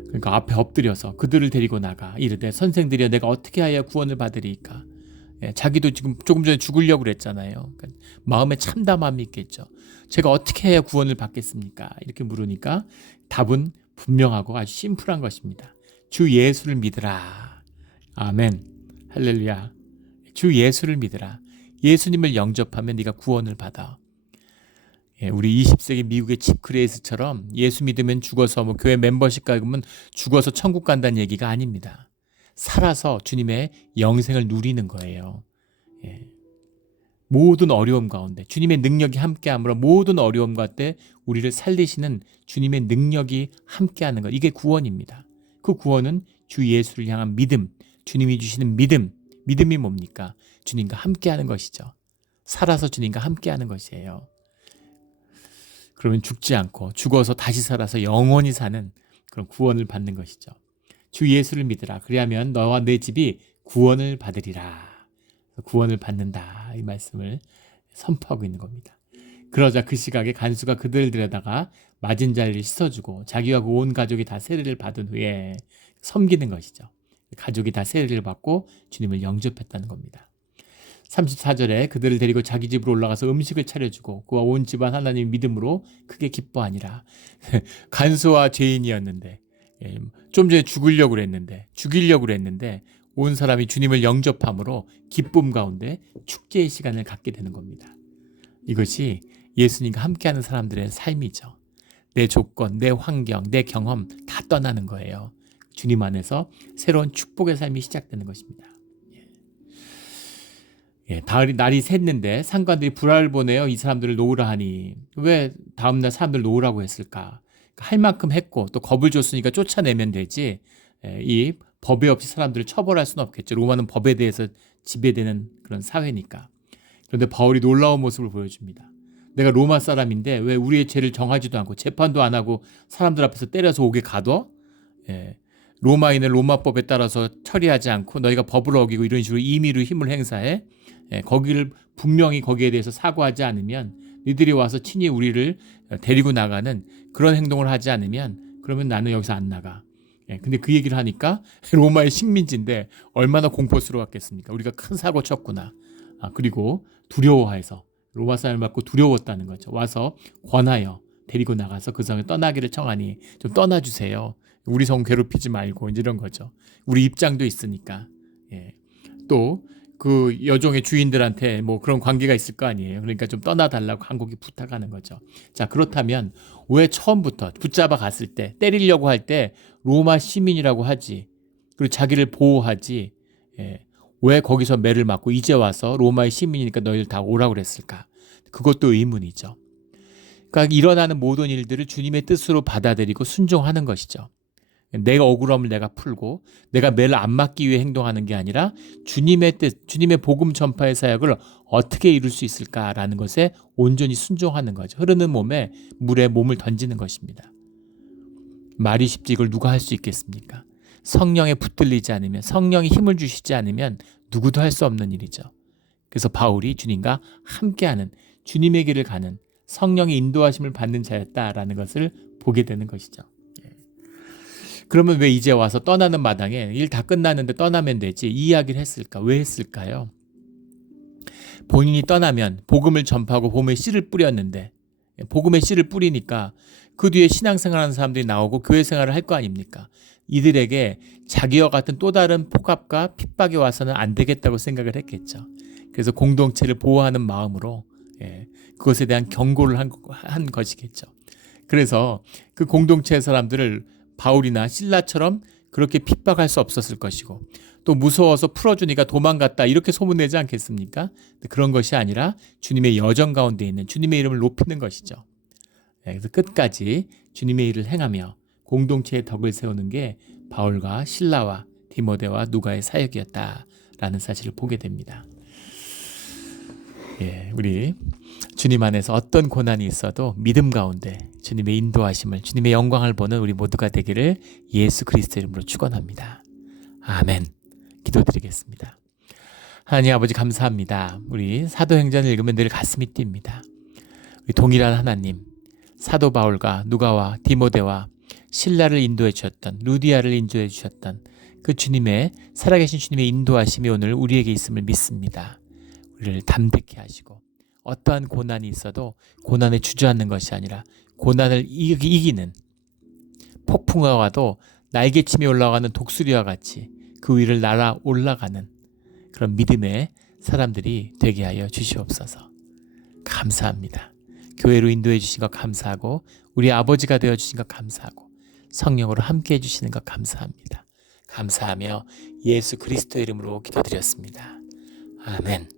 그러니까 앞에 엎드려서 그들을 데리고 나가 이르되 선생들이여 내가 어떻게 하여 구원을 받으리이까. 자기도 지금 조금 전에 죽으려고 그랬잖아요. 그러니까 마음에 참담함이 있겠죠. 제가 어떻게 해야 구원을 받겠습니까? 이렇게 물으니까 답은 분명하고 아주 심플한 것입니다. 주 예수를 믿으라. 아멘. 할렐루야. 주 예수를 믿으라. 예수님을 영접하면 네가 구원을 받아. 우리 20세기 미국의 칩 크레이스처럼 예수 믿으면 죽어서 뭐 교회 멤버십 가입하면 죽어서 천국 간다는 얘기가 아닙니다. 살아서 주님의 영생을 누리는 거예요. 예. 모든 어려움 가운데 주님의 능력이 함께함으로 모든 어려움 가운데 우리를 살리시는 주님의 능력이 함께하는 것, 이게 구원입니다. 그 구원은 주 예수를 향한 믿음, 주님이 주시는 믿음이 뭡니까? 주님과 함께하는 것이죠. 살아서 주님과 함께하는 것이에요. 그러면 죽지 않고 죽어서 다시 살아서 영원히 사는 그런 구원을 받는 것이죠. 주 예수를 믿으라. 그리하면 너와 내 집이 구원을 받으리라. 구원을 받는다, 이 말씀을 선포하고 있는 겁니다. 그러자 그 시각에 간수가 그들을 데려다가 맞은 자리를 씻어주고 자기와 그 온 가족이 다 세례를 받은 후에 섬기는 것이죠. 가족이 다 세례를 받고 주님을 영접했다는 겁니다. 34절에 그들을 데리고 자기 집으로 올라가서 음식을 차려주고 그와 온 집안 하나님의 믿음으로 크게 기뻐하니라. 간수와 죄인이었는데, 좀 전에 죽이려고 그랬는데 온 사람이 주님을 영접함으로 기쁨 가운데 축제의 시간을 갖게 되는 겁니다. 이것이 예수님과 함께하는 사람들의 삶이죠. 내 조건, 내 환경, 내 경험 다 떠나는 거예요. 주님 안에서 새로운 축복의 삶이 시작되는 것입니다. 날이 샜는데 상관들이 불화를 보내어 이 사람들을 놓으라 하니, 왜 다음날 사람들 놓으라고 했을까? 할 만큼 했고 또 겁을 줬으니까 쫓아내면 되지, 이 법에 없이 사람들을 처벌할 수는 없겠죠. 로마는 법에 대해서 지배되는 그런 사회니까. 그런데 바울이 놀라운 모습을 보여줍니다. 내가 로마 사람인데 왜 우리의 죄를 정하지도 않고 재판도 안 하고 사람들 앞에서 때려서 옥에 가둬? 로마인을 로마법에 따라서 처리하지 않고 너희가 법을 어기고 이런 식으로 임의로 힘을 행사해? 거기를 분명히 거기에 대해서 사과하지 않으면, 니들이 와서 친히 우리를 데리고 나가는 그런 행동을 하지 않으면, 그러면 나는 여기서 안 나가. 근데 그 얘기를 하니까 로마의 식민지인데 얼마나 공포스러웠겠습니까? 우리가 큰 사고 쳤구나. 그리고 두려워해서, 로마 사람을 맞고 두려웠다는 거죠. 와서 권하여 데리고 나가서 그 성에 떠나기를 청하니 좀 떠나주세요. 우리 성 괴롭히지 말고, 이런 거죠. 우리 입장도 있으니까. 또 그 여종의 주인들한테 뭐 그런 관계가 있을 거 아니에요. 그러니까 좀 떠나달라고 한국이 부탁하는 거죠. 자, 그렇다면 왜 처음부터 붙잡아 갔을 때, 때리려고 할 때 로마 시민이라고 하지, 그리고 자기를 보호하지, 왜 거기서 매를 맞고 이제 와서 로마의 시민이니까 너희들 다 오라고 그랬을까? 그것도 의문이죠. 그러니까 일어나는 모든 일들을 주님의 뜻으로 받아들이고 순종하는 것이죠. 내가 억울함을 내가 풀고 내가 매를 안 맞기 위해 행동하는 게 아니라 주님의 뜻, 주님의 복음 전파의 사역을 어떻게 이룰 수 있을까라는 것에 온전히 순종하는 거죠. 흐르는 물에 몸을 던지는 것입니다. 말이 쉽지 이걸 누가 할 수 있겠습니까? 성령에 붙들리지 않으면, 성령이 힘을 주시지 않으면 누구도 할 수 없는 일이죠. 그래서 바울이 주님과 함께하는, 주님의 길을 가는, 성령의 인도하심을 받는 자였다라는 것을 보게 되는 것이죠. 그러면 왜 이제 와서 떠나는 마당에 일 다 끝났는데 떠나면 되지, 이 이야기를 했을까? 왜 했을까요? 본인이 떠나면 복음을 전파하고 복음의 씨를 뿌렸는데, 복음의 씨를 뿌리니까 그 뒤에 신앙생활하는 사람들이 나오고 교회 생활을 할 거 아닙니까? 이들에게 자기와 같은 또 다른 폭압과 핍박이 와서는 안 되겠다고 생각을 했겠죠. 그래서 공동체를 보호하는 마음으로 그것에 대한 경고를 한 것이겠죠. 그래서 그 공동체의 사람들을 바울이나 실라처럼 그렇게 핍박할 수 없었을 것이고, 또 무서워서 풀어주니까 도망갔다 이렇게 소문내지 않겠습니까? 그런 것이 아니라 주님의 여정 가운데 있는 주님의 이름을 높이는 것이죠. 그래서 끝까지 주님의 일을 행하며 공동체의 덕을 세우는 게 바울과 실라와 디모데와 누가의 사역이었다라는 사실을 보게 됩니다. 우리 주님 안에서 어떤 고난이 있어도 믿음 가운데 주님의 인도하심을, 주님의 영광을 보는 우리 모두가 되기를 예수 그리스도 이름으로 축원합니다. 아멘. 기도드리겠습니다. 하나님 아버지 감사합니다. 우리 사도행전을 읽으면 늘 가슴이 뜁니다. 우리 동일한 하나님, 사도 바울과 누가와 디모데와 실라를 인도해 주셨던, 루디아를 인도해 주셨던 그 주님의, 살아계신 주님의 인도하심이 오늘 우리에게 있음을 믿습니다. 우리를 담대케 하시고 어떠한 고난이 있어도 고난에 주저앉는 것이 아니라 고난을 이기는, 폭풍과 와도 날개침이 올라가는 독수리와 같이 그 위를 날아 올라가는 그런 믿음의 사람들이 되게 하여 주시옵소서. 감사합니다. 교회로 인도해 주신 것 감사하고 우리 아버지가 되어 주신 것 감사하고 성령으로 함께 해 주시는 것 감사합니다. 감사하며 예수 그리스도 이름으로 기도드렸습니다. 아멘.